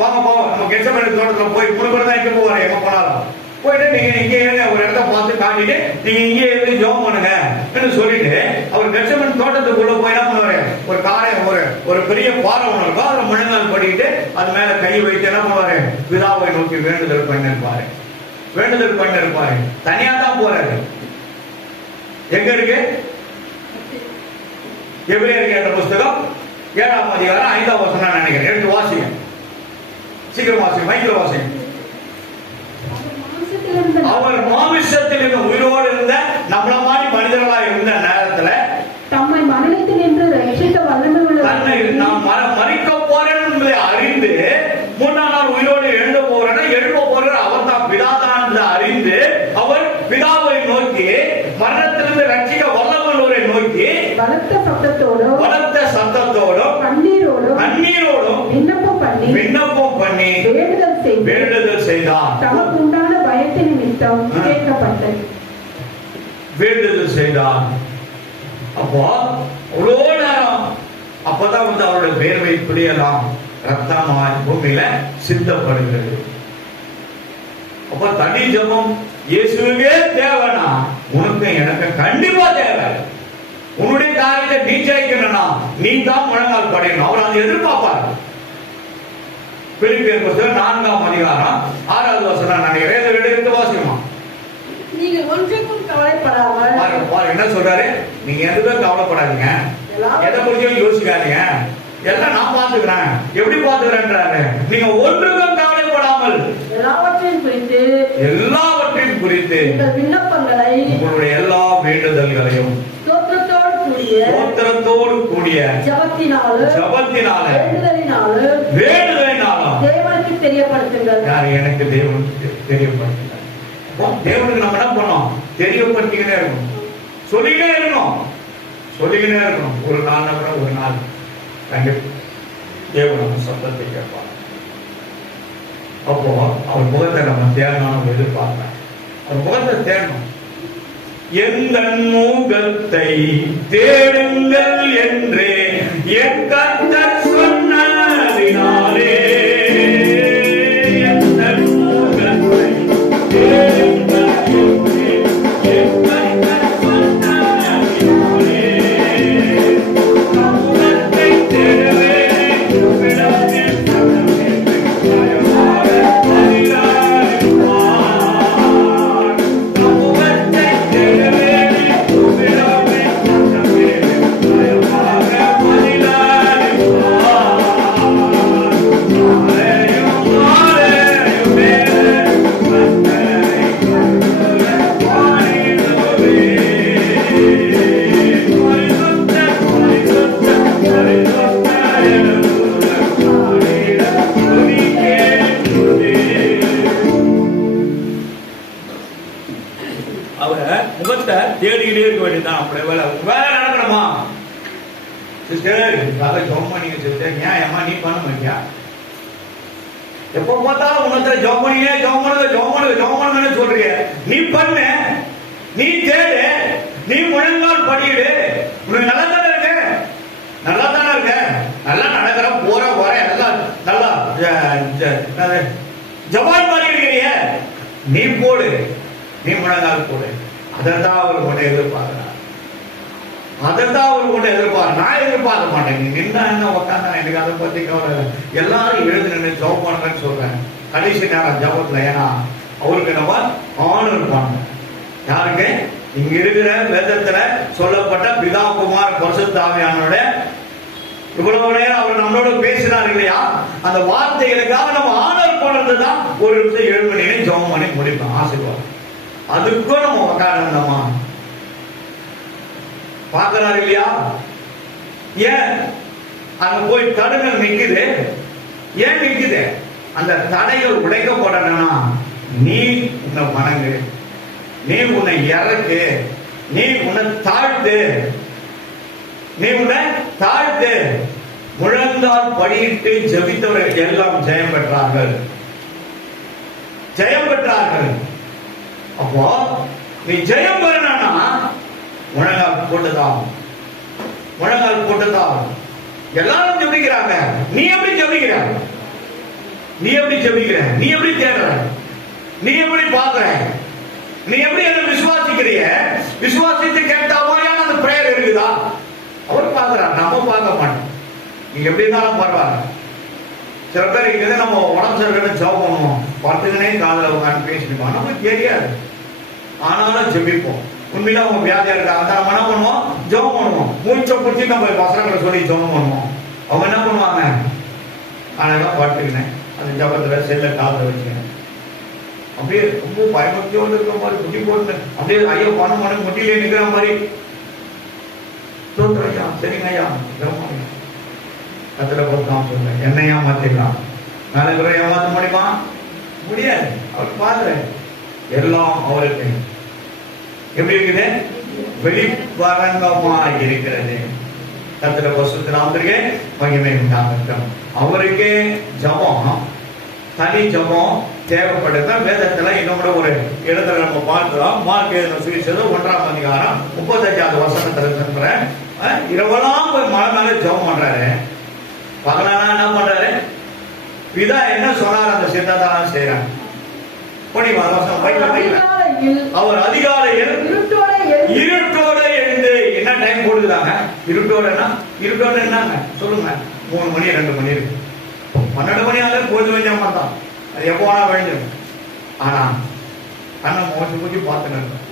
வாங்க போவோம் நம்ம கெத்செமனே தோட்டத்துல போய் 3 பேர் தான் இங்க போவாரு. எங்க போனாலும் போயிட்டு நீங்க இங்க இருங்க, ஒரு இடத்த பார்த்து காட்டிட்டு நீங்க இங்கே இருந்து ஜெபம் பண்ணுங்க என்று சொல்லிட்டு அவர் கெத்செமனே தோட்டத்துக்குள்ள போய் என்ன பண்ணுவாரு, ஒரு காரியம் ஒரு பெரிய பாறை ஒன்று இருக்கும், அதுல முழங்கால் படிக்கிட்டு அது மேல கையை வைத்து என்ன பண்ணுவாரு, பிதாவை நோக்கி வேண்டுதல் பண்ணிருப்பாரு. வேண்டுதல் பண்ணிருப்பாரு. தனியா தான் போறாரு. எங்க இருக்கு, எபிரேயர் என்ற புத்தகம் 7ஆம் அதிகாரம் 5ஆம் வசனம் நினைக்கிறேன். எடுத்து வாசிங்க, சீக்கிரம் வாசிங்க, மைக்கில் வாசிங்க. அவர் மாமிசத்தில் இருந்த உயிரோடு இருந்த நம்மள மாதிரி மனிதர்களா இருந்த நேரத்துல தம்மை மரணத்தில் நின்று ரட்சிக்க வல்லமை உள்ள தன்னை நான் மறிக்க போறேன் என்பதை அறிந்து 3ஆம் நாள் உயிரோடு எழுத போறேன் அவர் தான் பிதாதான் அறிந்து அவர் பிதாவை நோக்கி மரணத்திலிருந்து ரட்சிக்க வல்லவரை நோக்கி பலத்த சத்தத்தோடும் கண்ணீரோடும் விண்ணப்பம் பண்ணி வேண்டுதல் செய்தார். தமக்கு உண்டான பயத்தின் நிமித்தம் கேட்கப்பட்டது. வேண்டுதல் செய்தார். அப்போ அவ்வளோ நேரம் அப்பதான் அவருடைய வேர்வை துளியெல்லாம் ரத்தமாய் பூமியில சித்தப்படுகிறது. அப்ப தனி ஜெபம் இயேசுவே தேவைனா உனக்கு எனக்கு கண்டிப்பா தேவை. உன்னுடைய காரியத்தை நீ ஜெயிக்கணும்னா நீ தான் முழங்கால் படிக்கணும். அவர் அதை எதிர்பார்ப்பார். பிலிப்பியர் புத்தகம் 4ஆம் அதிகாரம் 6வது வசனம் நினைக்கிறேன். எடுத்து வாசிக்கணும். நீங்க ஒன்றுக்கும் கவலைப்படாமல் என்ன சொல்றாரு, நீங்க எதுவும் கவலைப்படாதீங்க, எதை குறிச்சும் யோசிக்காதீங்க, எல்லாம் நான் பாத்துக்கிறேன். எப்படி பாத்துக்கிறேன்றாரு, நீங்க ஒன்றுக்கும் கவலைப்படாமல் எல்லாவற்றையும் குறித்து விண்ணப்பங்களை உங்களுடைய எல்லா வேண்டுதல்களையும் ஸ்தோத்திரத்தோடு கூடிய ஜெபத்தினால வேண்டுதலினாலும் தேவனுக்கு தெரியப்படுத்துங்கள். யார் எனக்கு தேவனுக்கு தெரியப்படுத்துங்கள். தேவனுக்கு நம்ம என்ன பண்ணோம், தெரியப்படுத்திக்கிட்டே இருக்கணும், சொல்லிக்கிட்டே இருக்கணும். ஒரு நாள் அப்புறம் ஒரு நாள் கண்டிப்பா தேவன் நம்ம சத்தத்தை கேட்பார். அப்போ அவர் முகத்தை நம்ம தேடணும், எதிர்பார்ப்பேன். அவர் முகத்தை தேடணும். எந்த முகத்தை தேடுங்கள் என்று என் கர்த்தர் சொன்னதினாலே எந்த முகத்தை தேடுங்கள் என்று என் கர்த்தர் சொன்னதினாலே முகத்தை தேடவே விடாதேன் Thank you. நம்முடைய வேலை. வேலை நடக்கணுமா சிஸ்டர்? இதுக்காக ஜெபம் பண்ணீங்க சிஸ்டர். ஏன் அம்மா நீ பண்ண மாட்டியா? எப்ப பார்த்தாலும் உன்னத்துல ஜெபம் பண்ணியே ஜெபம் பண்ணுங்க சொல்றீங்க. நீ பண்ண, நீ தேடு, நீ முழங்கால் படியிடு. உனக்கு நல்லா தானே இருக்க, நல்லா தானே இருக்க, நல்லா நடக்கிற போற வர எல்லாம் நல்லா ஜவான் மாதிரி இருக்கிறீங்க. நீ போடு, நீ முழங்கால் போடு. அதைத்தான் அவர் கொண்டு எதிர்பார்க்கிறார். அதைத்தான் அவர் கொண்டு எதிர்பார்க்க. நான் எதிர்பார்க்க மாட்டேன். நீ நின்னா என்ன உட்காந்தா எனக்கு அதை பத்தி கவலை. எல்லாரும் எழுந்து நின்று ஜெபம் பண்ணுறேன்னு சொல்றேன் கடைசி நேரம் ஜபத்துல. ஏன்னா அவருக்கு நம்ம ஆணர் இருப்பாங்க. யாருக்கு? இங்க இருக்கிற வேதத்துல சொல்லப்பட்ட பிதா குமார் பரிசுத்த ஆவியானவரோட இவ்வளவு நேரம் அவர் நம்மளோட பேசினார் இல்லையா? அந்த வார்த்தைகளுக்காக நம்ம ஆனர் பண்றதுதான் ஒரு நிமிஷம் 7 மணி நேரம் ஜெபம் பண்ணி முடிப்போம். ஆசீர்வாதம். அதுக்கும் நம்ம உட்கார்ந்தோமா பார்க்கிறாரு இல்லையா? ஏன் அங்க போய் தடைகள் நிக்குது? ஏன் நிக்குது? அந்த தடைகள் உடைக்கப்படணும்னா நீ உன்னை வணங்கு, நீ உன்னை இறக்கு, நீ உன்னை தாழ்த்து, நீ உன்னை தாழ்த்து. முழங்கால் படியிட்டு ஜெபித்தவர்கள் எல்லாம் ஜெயம் பெற்றார்கள், ஜெயம் பெற்றார்கள். அப்போ நீ ஜெயம் பெறணும்னா முழங்கால் போட்டுதான், முழங்கால் போட்டுதான். எல்லாரும் ஜெபிக்கிறாங்க. நீ எப்படி ஜெபிக்கிற? நீ எப்படி ஜெபிக்கிற? நீ எப்படி தேடுற? நீ எப்படி பாக்குற? நீ எப்படி என்ன விசுவாசிக்கிறிய? விசுவாசித்து கேட்ட மாதிரியான அந்த பிரேயர் இருக்குதா? அவர் பாக்குறார், நம்ம பார்க்க மாட்டோம். நீங்க எப்படி இருந்தாலும் பரவாயில்ல. சில பேர் இங்க நம்ம உடம்பு சரியில்லைன்னு ஜெபம் பண்ணுவோம், பத்துக்குனே காதல உட்காந்து பேசிட்டு நமக்கு தெரியாது. ஆனாலும் ஜெபிப்போம். உண்மையில அவங்க வியாதியா இருக்காங்க, நம்ம என்ன பண்ணுவோம்? ஜெபம் பண்ணுவோம். மூச்சை பிடிச்சி நம்ம வசனங்களை சொல்லி ஜெபம் பண்ணுவோம். அவங்க என்ன பண்ணுவாங்க? அதெல்லாம் பட்டுக்கினேன் அந்த ஜபத்துல செல்ல காதல வச்சுக்கேன். அப்படியே ரொம்ப பயபக்தியோடு இருக்கிற மாதிரி குட்டி போட்டு அப்படியே ஐயோ பணம் பண்ண முட்டிலே நிக்கிற மாதிரி. ஐயா சரிங்க ஐயா கத்துல போட்டான் சொல்றேன். என்னையா மாத்திடலாம்? நாளைக்கு ஏமாத்த முடியுமா? முடியாது. அவர் பாரு எல்லாம் அவருக்கு எப்படி இருக்குது? வெளிப்பரங்கமா இருக்கிறது. கத்திர பசுத்திராமத்திற்கே மகிமை உண்டாகட்டும். அவருக்கே ஜபம், தனி ஜபம் தேவைப்படுது. வேதத்துல இன்னொரு ஒரு இடத்துல நம்ம பார்க்கலாம். மார்க் எழுதின சுவிசேஷம் 1ஆம் அதிகாரம் 35வது வசனத்துல சொல்ற இரவெல்லாம் போய் மழை மேல ஜபம் பண்றாரு. பகலானா என்ன பண்றாரு? பிதா என்ன சொன்னார் அந்த சித்தத்தான் செய்யறாங்க. அவர் அதிகாலையில் இருட்டோட எழுந்து என்ன டைம் போடுறாங்க? இருட்டோடனா இருட்டோட என்னங்க சொல்லுங்க? 3 மணி 2 மணி இருக்கு. 12 மணி ஆகுது போது வேண்டியமா தான். அது எப்போ வேணா வேண்டிடும். ஆனா கண்ணை மோச்சு மூச்சு பார்த்துன்னு இருக்கேன்.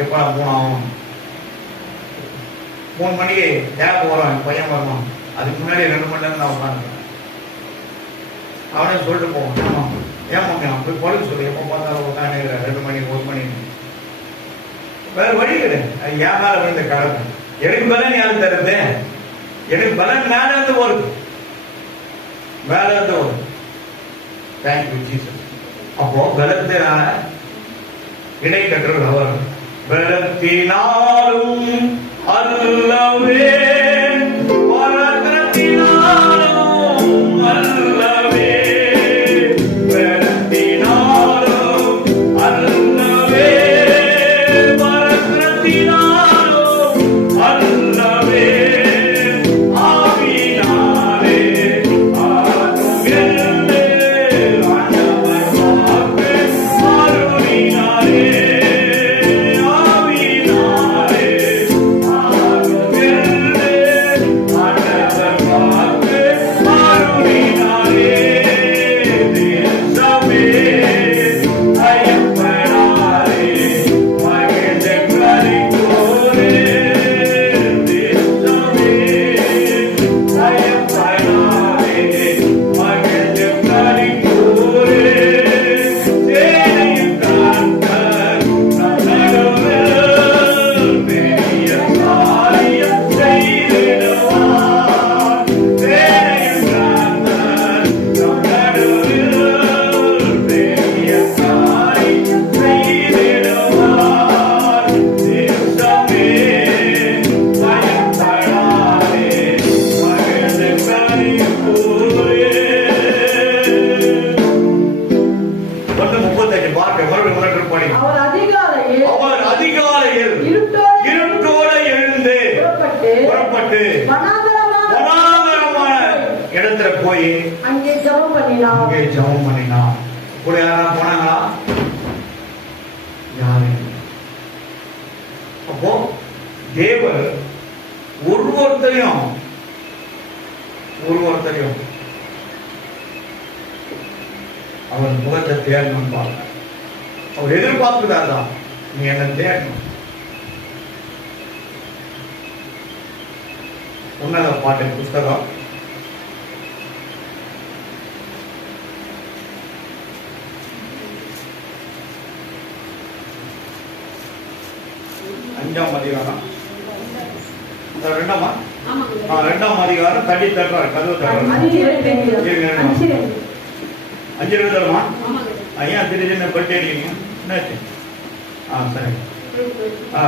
எப்படா 3 ஆகும்? 3 மணிக்கு கேப் வரும், பையன் வரணும். அதுக்கு முன்னாடி 2 மணி நேரம் நான் உட்காந்துருக்கேன். அவனே சொல்லிட்டு போவான், ஏன் மம்மி போய் படுக்க சொல்லி எப்போ பார்த்தாலும் உட்காந்து 2 மணி 1 மணி. வேற வழி கிடையாது. அது ஏன் மேல விழுந்த கடமை. எனக்கு பலன் யாரு தருது? எனக்கு பலன் மேல இருந்து வருது, மேல இருந்து வருது. Thank you Jesus. அப்போ பலத்தினால இடைக்கற்றல் அவர் பலத்தினாலும் அல்லவே பலத்தினாலும் அல்லவே போய் ஜெபம் பண்ணினா. கூட யாரா போனாங்களா? யாரு? அப்போ தேவர் ஒருவரையும் அவர் முகத்தை தேடணும் பாருங்க. அவர் எதிர்பார்க்கிறார்தான், நீ என்ன தேடணும். உன்னத பாட்டு புஸ்தகம் 5ஆம் அதிகாரம் 2ஆம் அதிகாரம் தட்டி தட்டுறாரு, கதவு தட்டுறாரு. 5 தருமா? ஐயா திடீர்னு பட்டேடிங்க என்னாச்சு? சரி.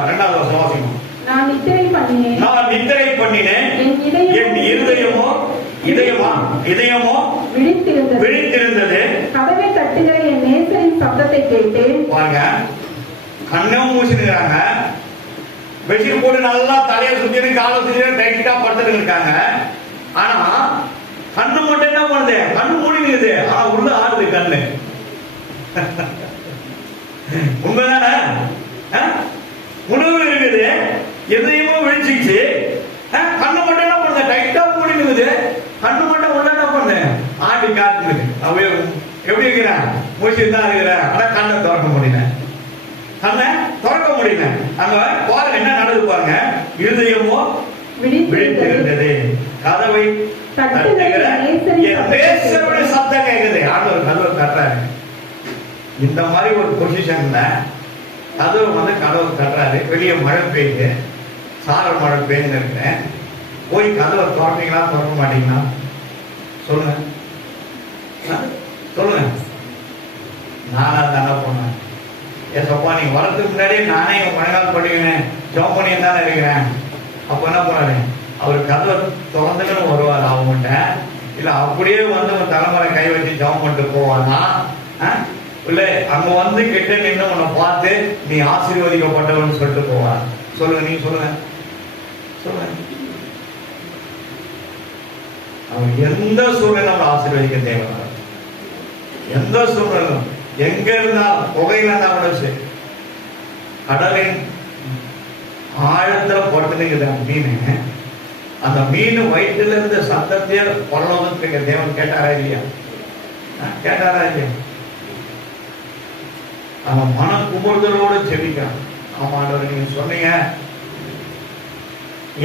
2வது வருஷம் வாசிக்கணும். நான் நித்திரை பண்ணினேன், என் இதயமோ விழித்திருந்தது. கதவை தட்டுகிற என் நேசரின் சத்தத்தை கேட்டேன். பாருங்க, கண்ணும் மூச்சுக்கிறாங்க, பெட்ஷீட் போட்டு நல்லா தலையை சுத்தி காலை சுத்தி டைட்டா படுத்துட்டு இருக்காங்க. ஆனா கண்ணு மட்டும் என்ன பண்ணுது? கண்ணு மூடினுக்குது, ஆனா உள்ள ஆடுது கண்ணு. உண்மைதானே? உணவு இருக்குது, எதையுமோ விழிச்சிச்சு, கண்ணு மட்டும் என்ன பண்ணுது? டைட்டா மூடினுக்குது, கண்ணு மட்டும் உள்ள என்ன பண்ணுது? ஆடி காத்துது. அவ எப்படி இருக்கிறேன்? மூச்சு தான் இருக்கிறேன், ஆனா கண்ணை திறக்க முடியல. அங்க பாருங்க என்ன நடந்து பாருங்க. இருதயமோ விழித்திருந்தது, கதவை தட்டுகிற என் நேசருடைய சத்தம் கேட்குது. ஆண்டவர் கதவை தட்டுறாரு. இந்த மாதிரி ஒரு பொசிஷன்ல கதவை தட்டுறாரு. வெளியே மழை பெய்யுது, சாரல் மழை பெய்யுன்னு இருக்கிறேன். போய் கதவை திறப்பீங்களா திறக்க மாட்டீங்களா? சொல்லுங்க. நானா தானே போனேன். ஏசப்பா நீங்க வரதுக்கு முன்னாடியே நானே மழைக்கால் படிக்கிறேன், ஜெபம் பண்ணி தானே இருக்கிறேன். அப்ப என்ன பண்ணாரு? அவர் கதவை திறந்துன்னு வருவார் அவங்ககிட்ட, இல்ல அப்படியே வந்து உன் தலைமுறை கை வச்சு ஜெபம் பண்ணிட்டு போவானா? இல்ல அங்க வந்து கிட்ட நின்று உன்னை பார்த்து நீ ஆசீர்வதிக்கப்பட்டவன்னு சொல்லிட்டு போவார். சொல்லுங்க, நீங்க சொல்லுங்க. அவர் எந்த சூழ்நிலை நம்ம ஆசீர்வதிக்க தேவை. எந்த சூழ்நிலும் எங்க இருந்தாலும், புகையில இருந்தா கூட சரி, கடலின் ஆழத்துல படுத்துனுக்குது மீன். அந்த மீன் வயிற்றுல இருந்து சத்தத்தையே பரலோகத்துக்கு தேவன் கேட்டாரா இல்லையா? அவன் மன குமுறுதலோடு ஜெபிக்கிறான். ஆமாண்டவர் நீங்க சொன்னீங்க,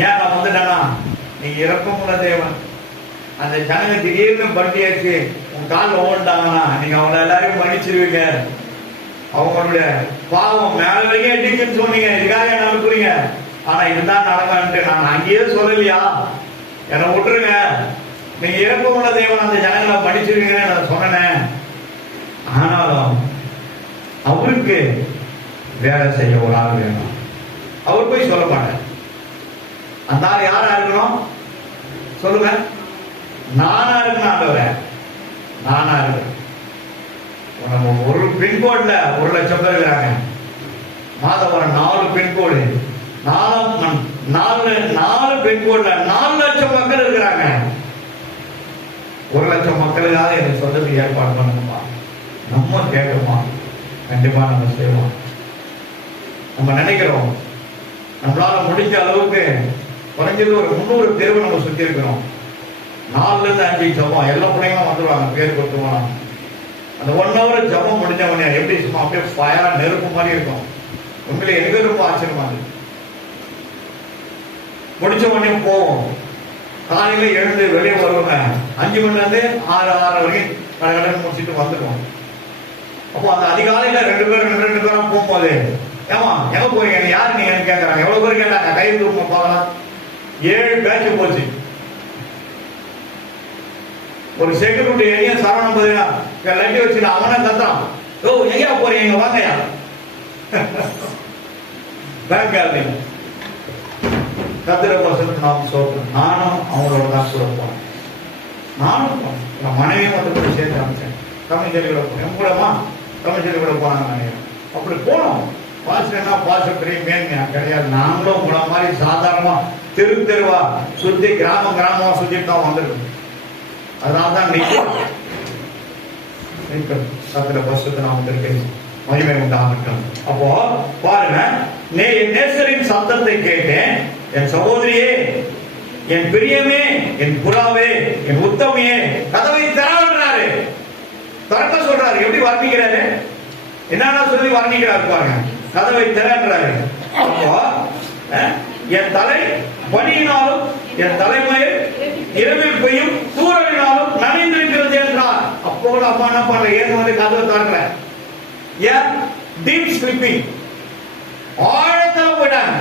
ஏன் நான் வந்துட்டானா? நீங்க இறக்கமுள்ள தேவன். அந்த ஜனங்க திடீர்னு பட்டியாச்சு உங்க காலில் ஓண்டாங்கன்னா நீங்க அவங்கள எல்லாரையும் மன்னிச்சிருவீங்க. அவங்களுடைய பாவம் மேல வரைக்கும் எட்டிக்குன்னு சொன்னீங்க, இதுக்காக என்ன அனுப்புறீங்க? ஆனா இதுதான் நடக்கான்ட்டு நான் அங்கேயே சொல்லலையா? என்னை விட்டுருங்க, நீங்க இறக்கமுள்ள தேவன், அந்த ஜனங்களை மன்னிச்சிருவீங்கன்னு நான் சொன்னேன். ஆனாலும் அவருக்கு வேலை செய்ய ஒரு ஆள் வேணும். அவர் போய் சொல்ல மாட்டார். அந்த ஆள் யாரா இருக்கணும் சொல்லுங்க? நானா இருக்கணும். ஆண்டவரே நானா இருக்கேன். ஒரு பின்கோட்ல 1,00,000 பேர் இருக்கிறாங்க. மாதம் வர 4 பின்கோடு, 4 பின்கோட்ல 4,00,000 மக்கள் இருக்கிறாங்க. 1,00,000 மக்களுக்காக எனக்கு சொல்றதுக்கு ஏற்பாடு பண்ணுங்கப்பா. நம்ம கேட்கணுமா? கண்டிப்பா நம்ம செய்வோம். நம்ம நினைக்கிறோம் நம்மளால முடிஞ்ச அளவுக்கு குறைஞ்சது ஒரு 300 பேருக்கு நம்ம சுத்தி இருக்கிறோம். 4 இருந்து 5 ஜபம், எல்லா பிள்ளைங்களும் வந்துடுவாங்க, பேர் கொடுத்துருவாங்க. அந்த 1 hour ஜபம் முடிஞ்ச உடனே எப்படி அப்படியே ஃபயரா நெருப்பு மாதிரி இருக்கும். உண்மையிலே எனக்கு ரொம்ப ஆச்சரியமா இருக்கு. முடிச்ச உடனே போவோம், காலையில எழுந்து வெளியே வருவாங்க. 5 மணில இருந்து 6 வரைக்கும் கடற்கரை முடிச்சுட்டு வந்துடுவோம். அப்போ அந்த அதிகாலையில 2 பேரும் போகும்போது, ஏமா எங்க போறீங்க, யாரு நீங்க கேட்கறாங்க. எவ்வளவு பேர் கேட்டாங்க, கை தூக்க பார்க்கலாம். 7 பேட்ச் போச்சு. ஒரு செக்யூரிட்டி எங்கேயும் சரவணம் போதுனா லட்டி வச்சுட்டு அவனை கத்தான், ஓ எங்கேயா போறீங்க வாங்கயா பேங்க் கத்திர பசங்க நாம் சொல்றோம். நானும் அவங்களோட தான் கூட போனேன். நானும் என் மனைவியும் வந்து கூட சேர்த்து அமைச்சேன். தமிழ்ச்சேரி கூட போனேன். என் கூடமா தமிழ்ச்சேரி கூட போனாங்க நினைக்கிறேன். அப்படி போனோம். பாசனா பாச பெரிய மேன்மையா கிடையாது. நாங்களும் உங்களை மாதிரி சாதாரணமா தெருவா சுத்தி கிராமமா சுத்திட்டு தான் வந்திருக்கோம். அதனால்தான் கர்த்தருடைய பரிசுத்த நாமத்திற்கு மகிமை உண்டாகட்டும். அப்போ பாருங்க, என் நேசரின் சத்தத்தை கேட்டேன், என் சகோதரியே, என் பிரியமே, என் புறாவே, என் உத்தமியே, கதவை திறன்றாரு. திறக்க சொல்றாரு. எப்படி வர்ணிக்கிறாரு, என்னன்னா சொல்லி வர்ணிக்கிறாரு பாருங்க. கதவை திறன்றாரு. அப்போ என் தலை பனியினாலும் என் தலைமையில் இரவில் பெய்யும் தூரலினாலும் நனைந்திருக்கிறது என்றார். அப்போ அப்பா என்ன பண்ற, ஏன் வந்து கதவை திறக்கல, ஏன் டீப் ஸ்லீப்பிங், ஆழத்துல போயிட்டாங்க.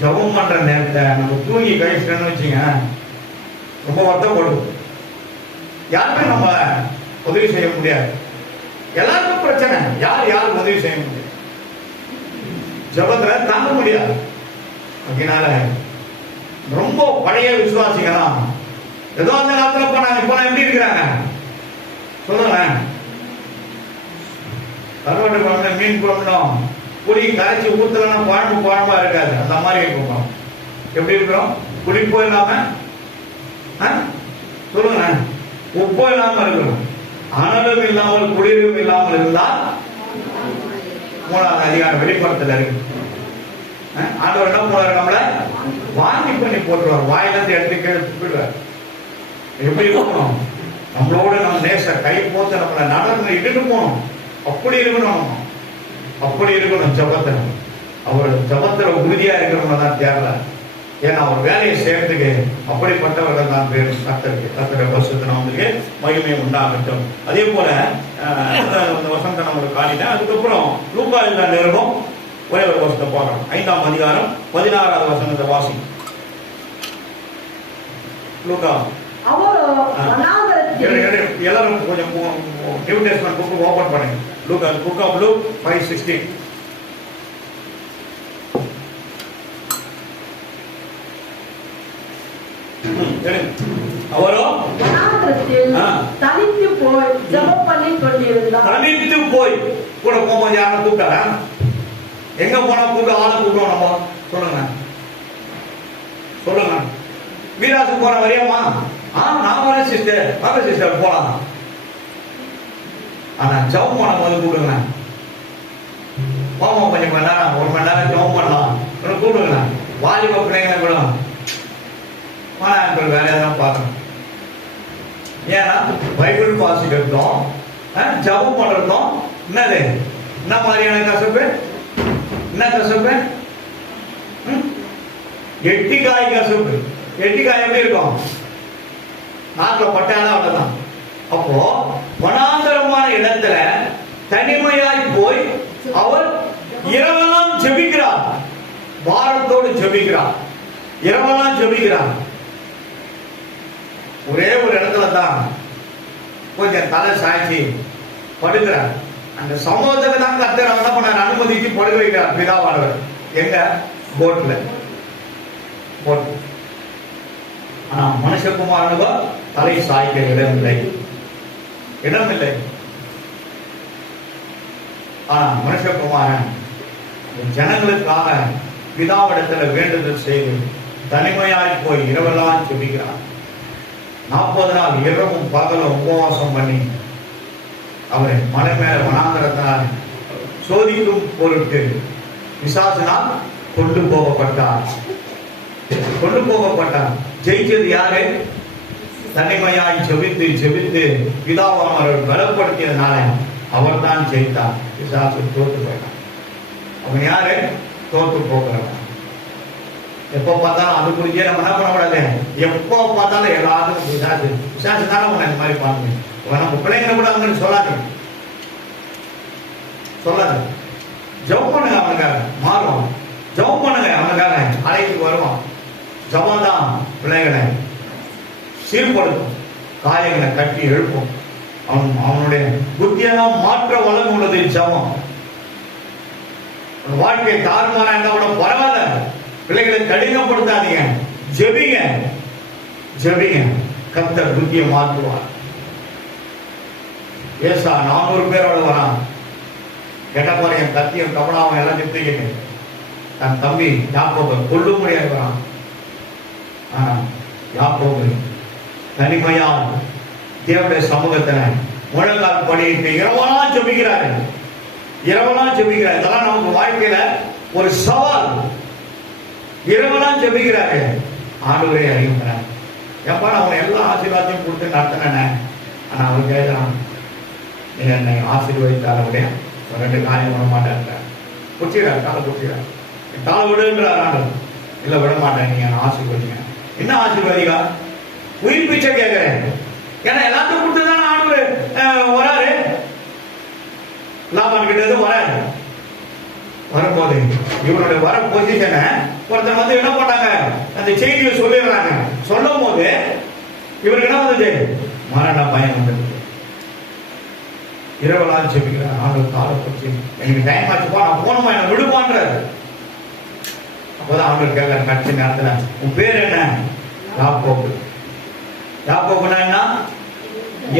ஜபம் பண்ற நேரத்தை நம்ம தூங்கி கழிச்சிட்டோம்னு வச்சுங்க, ரொம்ப வருத்தப்படும். யாருமே நம்ம உதவி செய்ய முடியாது. எல்லாருக்கும் பிரச்சனை, யாரும் உதவி செய்ய முடியாது. ஜபத்துல தாங்க முடியாது. அதனால ரொம்ப பழைய விசுவாசிகளா ஏதோ அந்த காலத்துல போனாங்க, இப்ப எப்படி இருக்கிறாங்க சொல்லுங்க. கருவாட்டு குழம்புல மீன் குழம்பும் புளி கரைச்சி ஊத்தலன்னா குழம்பா இருக்காது. அந்த மாதிரி இருக்கும். எப்படி இருக்கிறோம், புளிப்போ இல்லாம சொல்லுங்க, உப்போ இல்லாம இருக்கணும். அனலும் இல்லாமல் குளிரும் இல்லாமல் இருந்தால் 3வது அதிகாரம் வெளிப்படுத்தல இருக்கு. ஆண்டவர் என்ன போறாரு, நம்மள வாங்கி பண்ணி போட்டுருவார், வாயிலிருந்து எடுத்து போயிடுவார். எப்படி இருக்கணும், நம்மளோட நம்ம நேசர் கை போத்து நம்மளை நடந்து இட்டுட்டு போகணும். அப்படி இருக்கணும், அப்படி இருக்கணும். ஜபத்துல அவர் ஜபத்துல உறுதியா இருக்கிறவங்க தான் தேவை. ஏன்னா அவர் வேலையை செய்யறதுக்கு அப்படிப்பட்டவர்கள் தான் பேர். கர்த்தருடைய பரிசுத்த நாமத்திற்கு மகிமை உண்டாகட்டும். அதே போல இந்த வசனத்தை நம்மளுக்கு காட்டிட்டேன். அதுக்கப்புறம் லூக்கா எழுதின நிருபம் ஒரே ஒரு வசனத்தை பார்க்கணும். 5ஆம் அதிகாரம் 16வது வசனத்தை வாசி. லூக்கா எல்லாரும் கொஞ்சம் நியூ டெஸ்ட்மென்ட் புக் ஓபன் பண்ணுங்க. லூக்கா புக் ஆஃப் லூக் 5:16. அவரோ தனித்து போய் ஜெபம் பண்ணி கொண்டிருந்தார். தனித்து போய் கூட போகும்போது யாரும் கூப்பிட்டாரா? எங்க போனா கூப்பிட்டு ஆளை கூப்பிடுவோம் நம்ம? சொல்லுங்க. வீராசு போற வரையமா? நான் வரேன் சிஸ்டர், வாங்க சிஸ்டர் போலாம். ஆனா ஜெபம் பண்ணும்போது கூப்பிடுங்க. போவோம் கொஞ்சம் மணி நேரம், 1 மணி நேரம் ஜெபம் பண்ணலாம் கூப்பிடுங்க. வாலிப பிள்ளைங்களை கூட வேற எதாவது பார்க்கணும். ஏன்னா பைபிள் வாசிக்கிறதும் ஜபம் பண்றதும் என்னது, என்ன மாதிரியான கசப்பு, என்ன கசப்பு? எட்டிக்காய் கசப்பு. எட்டிக்காய் எப்படி இருக்கும், நாட்டில் பட்டாதான் அவ்வளவுதான். அப்போ வனாந்தரமான இடத்துல தனிமையாய் போய் அவர் இரவெல்லாம் ஜெபிக்கிறார், பாரத்தோடு ஜெபிக்கிறார், இரவெல்லாம் ஜெபிக்கிறார். ஒரே ஒரு இடத்துல தான் கொஞ்சம் தலை சாய்ச்சி படுக்கிறார். அந்த சமூகத்துக்கு தான் கர்த்தர் என்ன பண்ணார், அனுமதிச்சு படுக்க வைக்கிறார் பிதாவானவர். எங்க? போட்ல. ஆனா மனுஷகுமாரனுக்கு தலை சாய்க்க இடமில்லை. ஆனா மனுஷகுமாரன் ஜனங்களுக்காக பிதாவிடத்துல வேண்டுதல் செய்து தனிமையாய் போய் இரவெல்லாம் ஜெபிக்கிறார். 40 நாள் இரவும் பகலும் உபவாசம் பண்ணி அவரை மலை மேல வனாந்தரத்தினால் சோதிக்கும் பொருட்டு பிசாசினால் கொண்டு போகப்பட்டார். ஜெயிச்சது யாரு? தனிமையாய் ஜெபித்து பிதாவானவர் பலப்படுத்தியதுனால அவர் தான் ஜெயித்தார். பிசாசு தோற்று போயிட்டான். அவன் யாரு? தோற்று போகிறவன். எப்போ பார்த்தாலும் அது குறிச்சே நம்ம என்ன பண்ணக்கூடாது, எப்போ பார்த்தாலும் எல்லாத்துக்கும் பிசாசு தானே உன்னை இந்த மாதிரி பண்ணுங்க. நம்ம பிள்ளைங்களை கூட அவங்க சொல்லாது. ஜபம் பண்ணுங்க, அவனுக்காக மாறுவான். ஜபம் பண்ணுங்க, அவனுக்காக அழைத்து வருவான். ஜபம் தான் பிள்ளைகளை சீர்படுத்தும், காயங்களை கட்டி எழுப்பும். அவனுடைய புத்தியெல்லாம் மாற்ற வளம் உள்ளது ஜபம். வாழ்க்கை தாறுமாறா இருந்தா கூட பரவாயில்ல, பிள்ளைகளை கடினப்படுத்தாதீங்க, ஜெபிங்க. கர்த்தர் புத்தியை மாற்றுவார். ஏசா 400 பேரோட வரான். எடப்பாளையம் கத்தியம் கபடாவும் எல்லாம் நிறுத்திக்கிட்டு தன் தம்பி யாக்கோபை கொல்ல முடியாது வரான். ஆனா யாக்கோபு தனிமையால் தேவனுடைய சமூகத்துல முழங்கால் படியிட்டு இரவெல்லாம் ஜெபிக்கிறாரு. இதெல்லாம் நமக்கு வாழ்க்கையில ஒரு சவால். இரவெல்லாம் ஜெபிக்கிறாரு. ஆண்டவரே அறியுங்கிறார். எப்பா நான் அவனை எல்லா ஆசீர்வாதத்தையும் கொடுத்து நடத்தினேன். ஆனா அவன் கேட்கிறான், நீ என்னை ஆசீர்வதித்தாலுடைய ஒரு 2 காரியம் விட மாட்டேன். குடிக்கிறார், காலை குடிக்கிறார். காலை விடுன்றார் ஆண்டவர். இல்ல விட மாட்டேன், நீங்க ஆசீர்வதிங்க. என்ன ஆசீர்வாதிக்கா? உயிர் பிச்சை கேட்கிறேன். ஏன்னா எல்லாத்தையும் கொடுத்துதானே ஆண்டவர் வராரு. லாபான் கிட்ட இருந்து வராரு. வரும்போது இவருடைய வர பொசிஷனை ஒருத்தர் வந்து என்ன பண்ணாங்க, அந்த செய்தியை சொல்லிடுறாங்க. சொல்லும் போது இவருக்கு என்ன வந்தது? மரண பயம் வந்தது. இரவெல்லாம் ஜெபிக்கிறேன். ஆண்டவர் காலை போச்சு, எனக்கு டைம் ஆச்சுப்பா, நான் போனோமா, என்ன விடுப்பான்றாரு. அப்போதான் ஆண்டவர் கேட்கற கட்சி நேரத்துல, உன் பேர் என்ன? யாக்கோபு. யாக்கோபுனா என்ன?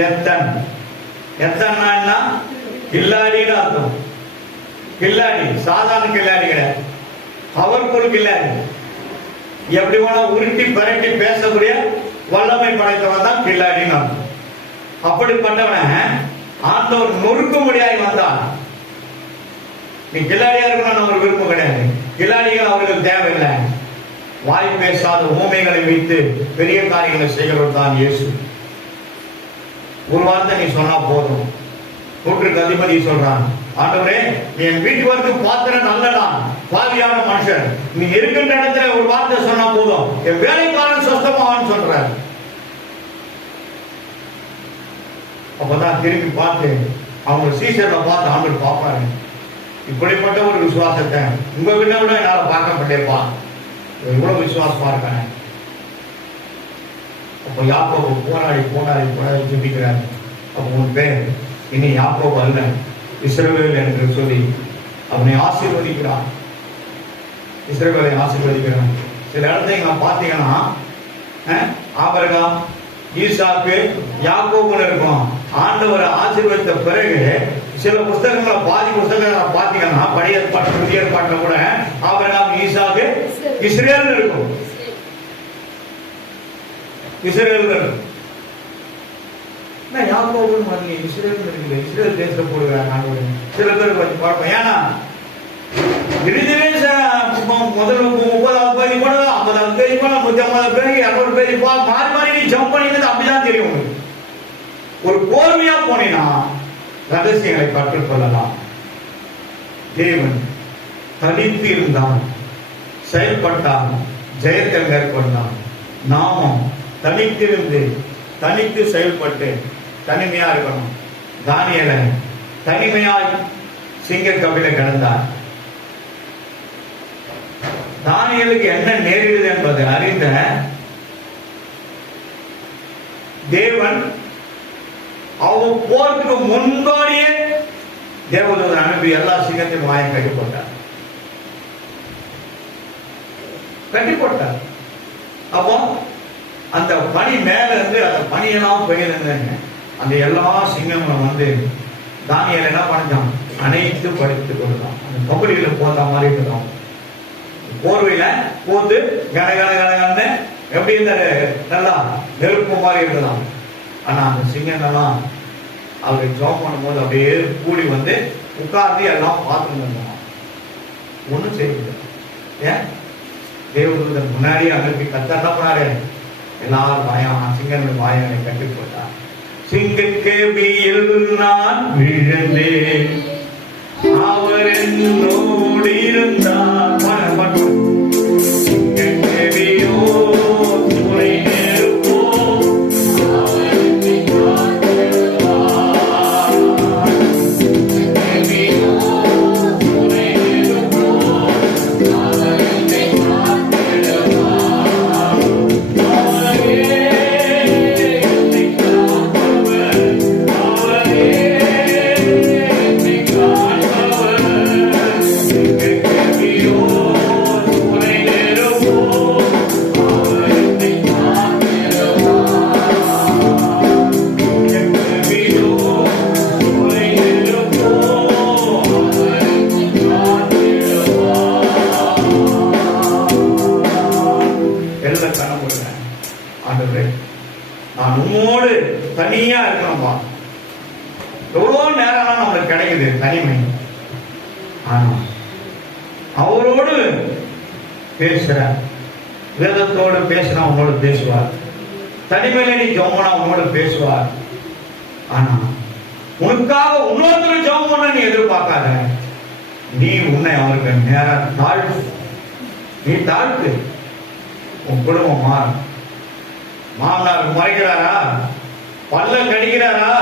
எத்தன். எத்தன்னா என்ன? கில்லாடின்னு அர்த்தம். கில்லாடி சாதாரண கில்லாடி கிடையாது, பவர்ஃபுல் கில்லாடி. எப்படி வேணா உருட்டி பரட்டி பேசக்கூடிய வல்லமை படைத்தவன் தான் கில்லாடின்னு அர்த்தம். அப்படிப்பட்டவன ஆண்டவர் நொறுக்க முடியாய் வந்தான். நீ கில்லாடியா இருக்கணும்னு ஒரு விருப்பம் கிடையாது. கில்லாடிகள் அவர்களுக்கு தேவையில்லை. வாய் பேசாத ஊமைகளை வைத்து பெரிய காரியங்களை செய்கிறவர் தான் இயேசு. ஒரு வார்த்தை நீ சொன்னா போதும். 100க்கு அதிபதி சொல்றான், ஆண்டவரே என் வீட்டு வந்து பாத்திர நல்லடா, பாவியான மனுஷன், நீ இருக்கின்ற இடத்துல ஒரு வார்த்தை சொன்னா போதும், என் வேலைக்காரன் சொஸ்தமாவான்னு சொல்றாரு. அப்பதான் திரும்பி பார்த்து அவங்க சீசர்ல பார்த்து ஆண்டவர் பார்ப்பாரு, இப்படிப்பட்ட ஒரு விசுவாசத்தை உங்ககிட்ட விட என்னால பார்க்கப்பட்டிருப்பான், இவ்வளவு விசுவாசமா இருக்கானே. அப்ப யாக்கோபு போராடி ஜெபிக்கிறார். அப்ப உன் பேர் இனி யாக்கோபு அல்ல, இஸ்ரவேல் என்று சொல்லி அவனை ஆசீர்வதிக்கிறான். இஸ்ரவேலை ஆசீர்வதிக்கிறான். சில இடத்துல நான் பார்த்தீங்கன்னா ஆபிரகாம், ஈசாக்கு, யாக்கோபுன்னு இருக்கும். ஆண்டவரை ஆசீர்வதித்த பிறகு சில புஸ்தகங்களை, பாதி புஸ்தகங்களை பார்த்தீங்கன்னா பழைய ஏற்பாட்டு புதிய ஏற்பாட்டில் கூட ஆபிரகாம், ஈசாக்கு, இஸ்ரேல் இருக்கும். இஸ்ரேல் யாக்கோபுன்னு பாருங்க, இஸ்ரேல் இருக்குது. இஸ்ரேல் தேசத்தை போடுகிறாங்க ஆண்டவர். சில பேர் பார்ப்போம். ஏன்னா இறுதியிலே முதல்ல 30வது பேஜ் போடுங்க, 50வது பேஜ் போட, 150வது பேஜ், 200 பேஜ் மாறி மாறி நீ ஜம்ப் பண்ணினது அப்படிதான் தெரியும் உங்களுக்கு. ஒரு கோர்வையா போனீங்கன்னா ரகசியங்களை கற்றுக்கொள்ளலாம். தேவன் தனித்து இருந்தான், செயல்பட்டான், ஜெயத்தை மேற்கொண்டான். நாமும் தனித்திருந்து தனித்து செயல்பட்டு தனிமையா இருக்கணும். தானியேலை தனிமையாய் சிங்க கபில கிடந்தார். தானியேலுக்கு என்ன நேரிடுது என்பதை அறிந்த தேவன் அவன் போறதுக்கு முன்பாடியே தேவதூதன் அனுப்பி எல்லா சிங்கத்தின் வாயம் கட்டி போட்டார். அப்போ அந்த பனி மேல இருந்து அந்த பனியெல்லாம் பெய்யுதுங்க. அந்த எல்லா சிங்கங்களும் வந்து தானியேலை என்ன பண்ணிட்டான், அனைத்து படுத்து கொடுத்தான். அந்த கபடியில போத்த மாதிரி இருக்குதான், போர்வையில போத்து கனகனகனு எப்படி இந்த நல்லா நெருப்பு மாதிரி இருக்குதான். ஆனா அந்த சிங்கங்கள்லாம் அவரை ஜாப் பண்ணும்போது அப்படியே கூடி வந்து உட்கார்ந்து எல்லாம் பார்த்துட்டு இருந்தான். ஒன்றும் செய்யல. ஏன்? தேவதூதன் முன்னாடியே அனுப்பி கத்தர் என்ன பண்ணாரு, எல்லாரும் வாயம் சிங்கனுடைய வாயங்களை கட்டி போட்டார். சிங்கக்கேபியில் நான் விழுந்தேன், அவர் என்னோடு இருந்தார். சிங்கக்கேபியோ துணை நெருப்போ, அவர் என்னை காத்திடுவார். சிங்கக்கேபியோ துணை நெருப்போ, அவர் என்னை காத்திடுவார். Oh இருக்கணும்பா. எவ்வளவு நேரம் நம்மளுக்கு கிடைக்குது தனிமை. ஆனா அவரோடு பேசுற, வேதத்தோடு பேசினா உன்னோடு பேசுவார். தனிமையில நீ ஜெபம்னா உன்னோடு பேசுவார். ஆனா உனக்காக இன்னொருத்தர் ஜெபம் பண்ண நீ எதிர்பார்க்காத. நீ உன்னை அவருக்கு நேரா தாழ்த்து. நீ தாழ்த்து. உன் குடும்பம் மாறும். மாமனார் மறைக்கிறாரா, பல்ல கடிக்கிறாரா,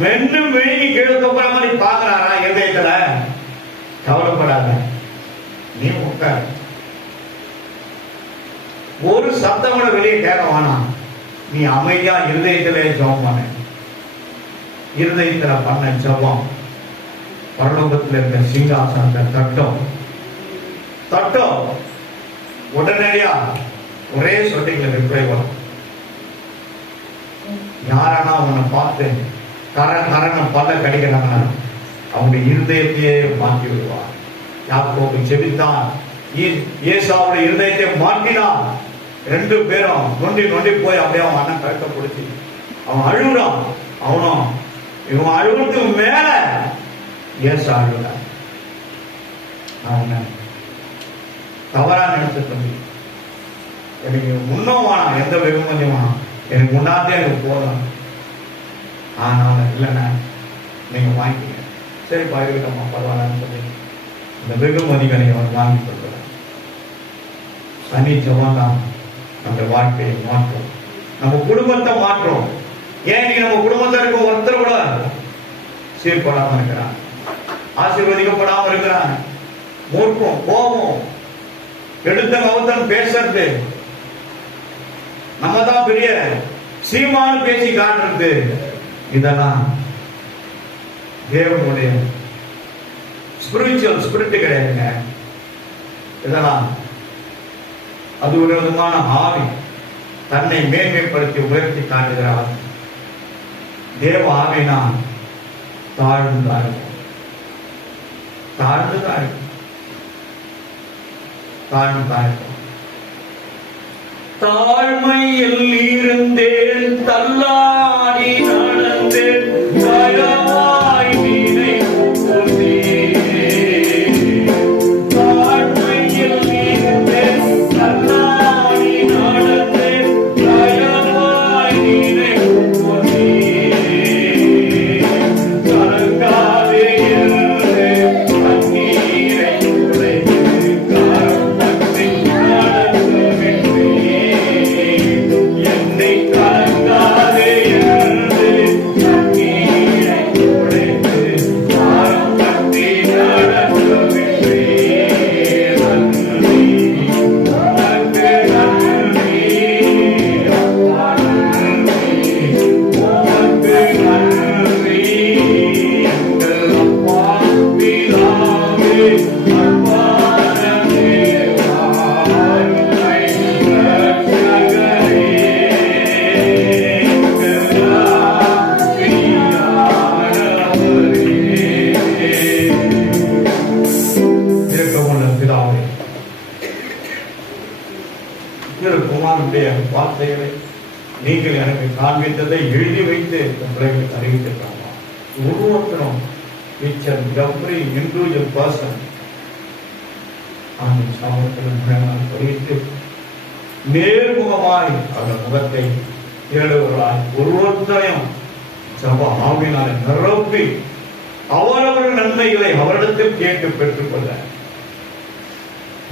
மென்னு மெழுகி கீழே தொப்புற மாதிரி பாக்குறாரா இதயத்துல, கவலைப்படாத. நீ உட்கார். ஒரு சத்தம் கூட வெளியே கேட்க வேணாம். நீ அமைதியா இருதயத்திலே ஜெபம் பண்ண. இருதயத்துல பண்ண ஜெபம் பரலோகத்தில் இருக்க சிங்காசனத்தை தட்டும். உடனடியா ஒரே சொட்டிங்கள ரிப்ளை வரும். யாரானா அவனை பார்த்து கரணம் பல்ல கடிக்கிறாங்கன்னா அவங்க இருதயத்தையே மாற்றி விடுவார். யாக்கோபு ஜெபித்தான், ஏசாவுடைய இருதயத்தை மாற்றினான். 2 பேரும் நொண்டி போய் அப்படியே அவன் அண்ணன் கழுத்தை பிடிச்சி அவன் அழுகுறான். அவனும் இவன் அழுகுறதுக்கு மேல ஏசா அழுகுற. அவன் தவறா நினைச்சு தம்பி, எனக்கு முன்னும் வேணாம், எந்த வெகுமதியும் வேணாம், எனக்கு முன்னாத்தே எனக்கு போதும். ஆனாலும் இல்லைண்ணா நீங்க வாங்கிக்கீங்க. சரி பயிர்கிட்டமா பரவாயில்லன்னு சொல்லி இந்த வெகுமதிகளை அவர் வாங்கி கொடுக்கிறார். சனி ஜெபம் தான் நம்ம வாழ்க்கையை மாற்றும், நம்ம குடும்பத்தை மாற்றும். ஏன் நீ நம்ம குடும்பத்தில் இருக்க ஒருத்தர் கூட சீர்படாம இருக்கிறான், ஆசீர்வதிக்கப்படாம இருக்கிறான். மூர்க்கம், கோபம், எடுத்த கவுத்தன் பேசுறது, நம்ம தான் பெரிய சீமானு பேசி காட்டுறது, இதெல்லாம் தேவனுடைய ஸ்பிரிச்சுவல் ஸ்பிரிட் கிடையாதுங்க. இதெல்லாம் அது ஒரு விதமான ஆவி, தன்னை மேன்மைப்படுத்தி உயர்த்தி காட்டுகிறார். தேவ ஆவினா தாழ்ந்துதான் இருக்கும். தாழ்மையில் இருந்தேன், தள்ளாடி நடந்தேன், தயவாய் நினைவுதே. தாழ்மையில் இருந்தேன், தள்ளாடி நடந்தேன், தயவாய் நினைவுதே. கலங்காதே இருந்து கண்ணீரை துடைத்து கரம் தட்டி என்னை கலங்காதே இருந்து கண்ணீரை துடைத்து கரம் தட்டி நடத்துகின்றே. நன்றி உனக்கு நன்றி, அப்பா நன்றி, உனக்கு நன்றி எங்கள் அப்பா பிதாவே, அன்பான தேவா, அருமை இரட்சகரே, எங்கள் ஆவியானவரே. இரக்கமுள்ள பிதாவே, திருக்குமாரனுடைய வார்த்தைகளை நீங்கள் எனக்கு காண்பித்ததை எழுதி வைத்து இந்த பிள்ளைகளுக்கு அறிவித்திருக்காங்க. ஒவ்வொருத்தரும் each and every individual person அந்த சாமத்தில் குறித்து நேர்முகமாய் அந்த முகத்தை தேடுவதாய் ஒவ்வொருத்தரையும் ஜப ஆவியினாலே நிரப்பி அவரவர் நன்மைகளை அவரிடத்தில் கேட்டு பெற்றுக்கொள்ள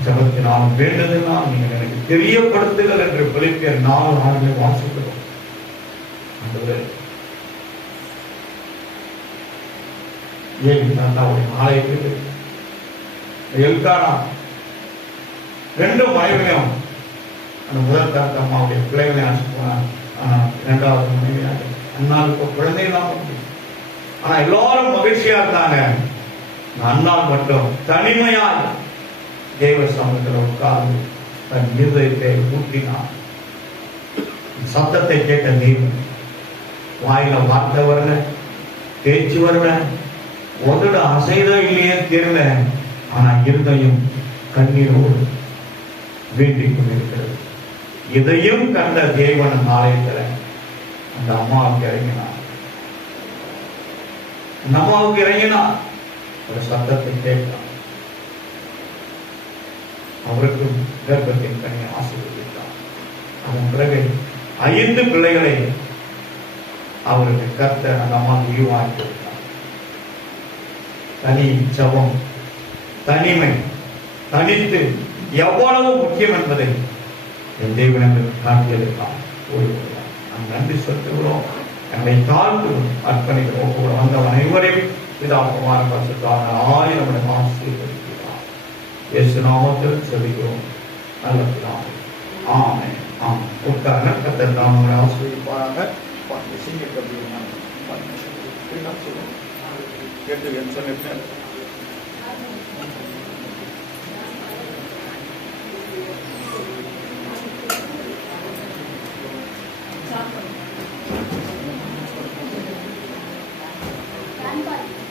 ஜபத்தினால் வேண்டுதனால் நீங்கள் எனக்கு தெரியப்படுத்துங்கள் என்று பிலிப்பியர் 4:4 வாசிக்கிறோம். ஏன் தாத்தாவுடைய ஆலயத்துக்கு எல்கானா 2 மனைவியும் அந்த முதல் தாத்தா அம்மாவுடைய பிள்ளைகளை அழைச்சிட்டு போனாங்க. ஆனா 2வது மனைவியாக அண்ணாவுக்கு குழந்தை இல்லாம, ஆனா எல்லாரும் மகிழ்ச்சியா இருந்தாங்க. அண்ணால் மட்டும் தனிமையால் தேவ சமூகத்தில் உட்கார்ந்து தன் இருதயத்தை ஊட்டினார். சத்தத்தை கேட்ட தெய்வம், வாயில வார்த்தை வரல, பேச்சு வரல, உதட அசைதோ இல்லையே தெரியல, ஆனா இருதயம் கண்ணீரோடு வேண்டிக் கொண்டிருக்கிறது. இதையும் கண்ட தேவன் ஆலயத்தில் அந்த அம்மாவுக்கு இறங்கினார். அந்த அம்மாவுக்கு இறங்கினார். ஒரு சத்தத்தை கேட்டார். அவருக்கு கர்ப்பத்தின் கனியை ஆசீர்வதித்தார். அதன் பிறகு 5 பிள்ளைகளை அவருக்கு கர்த்தர் அந்த அம்மாவுக்கு ஈவாக்கி கொடுத்தார். தனி ஜபம், தனிமை, தனித்து எவ்வளவு முக்கியம் என்பதை என் தேவன் எங்களுக்கு காட்டியதற்காக நாம் நன்றி செலுத்துகிறோம். என்னை தாழ்த்து அர்ப்பணிக்கிறோம். ஒவ்வொரு வந்த அனைவரையும் பிதாகுமார பரிசுத்தான 1000 ஆசீர்வதிக்கிறார். இயேசு நாமத்தில் செபிக்கிறோம் நல்ல பிதாவே. ஆமென். ஆமென். உட்கார்ந்து கர்த்தர் நாமத்தை ஆசீர்வதிப்பாராக. சொன்னேன். Grandpa.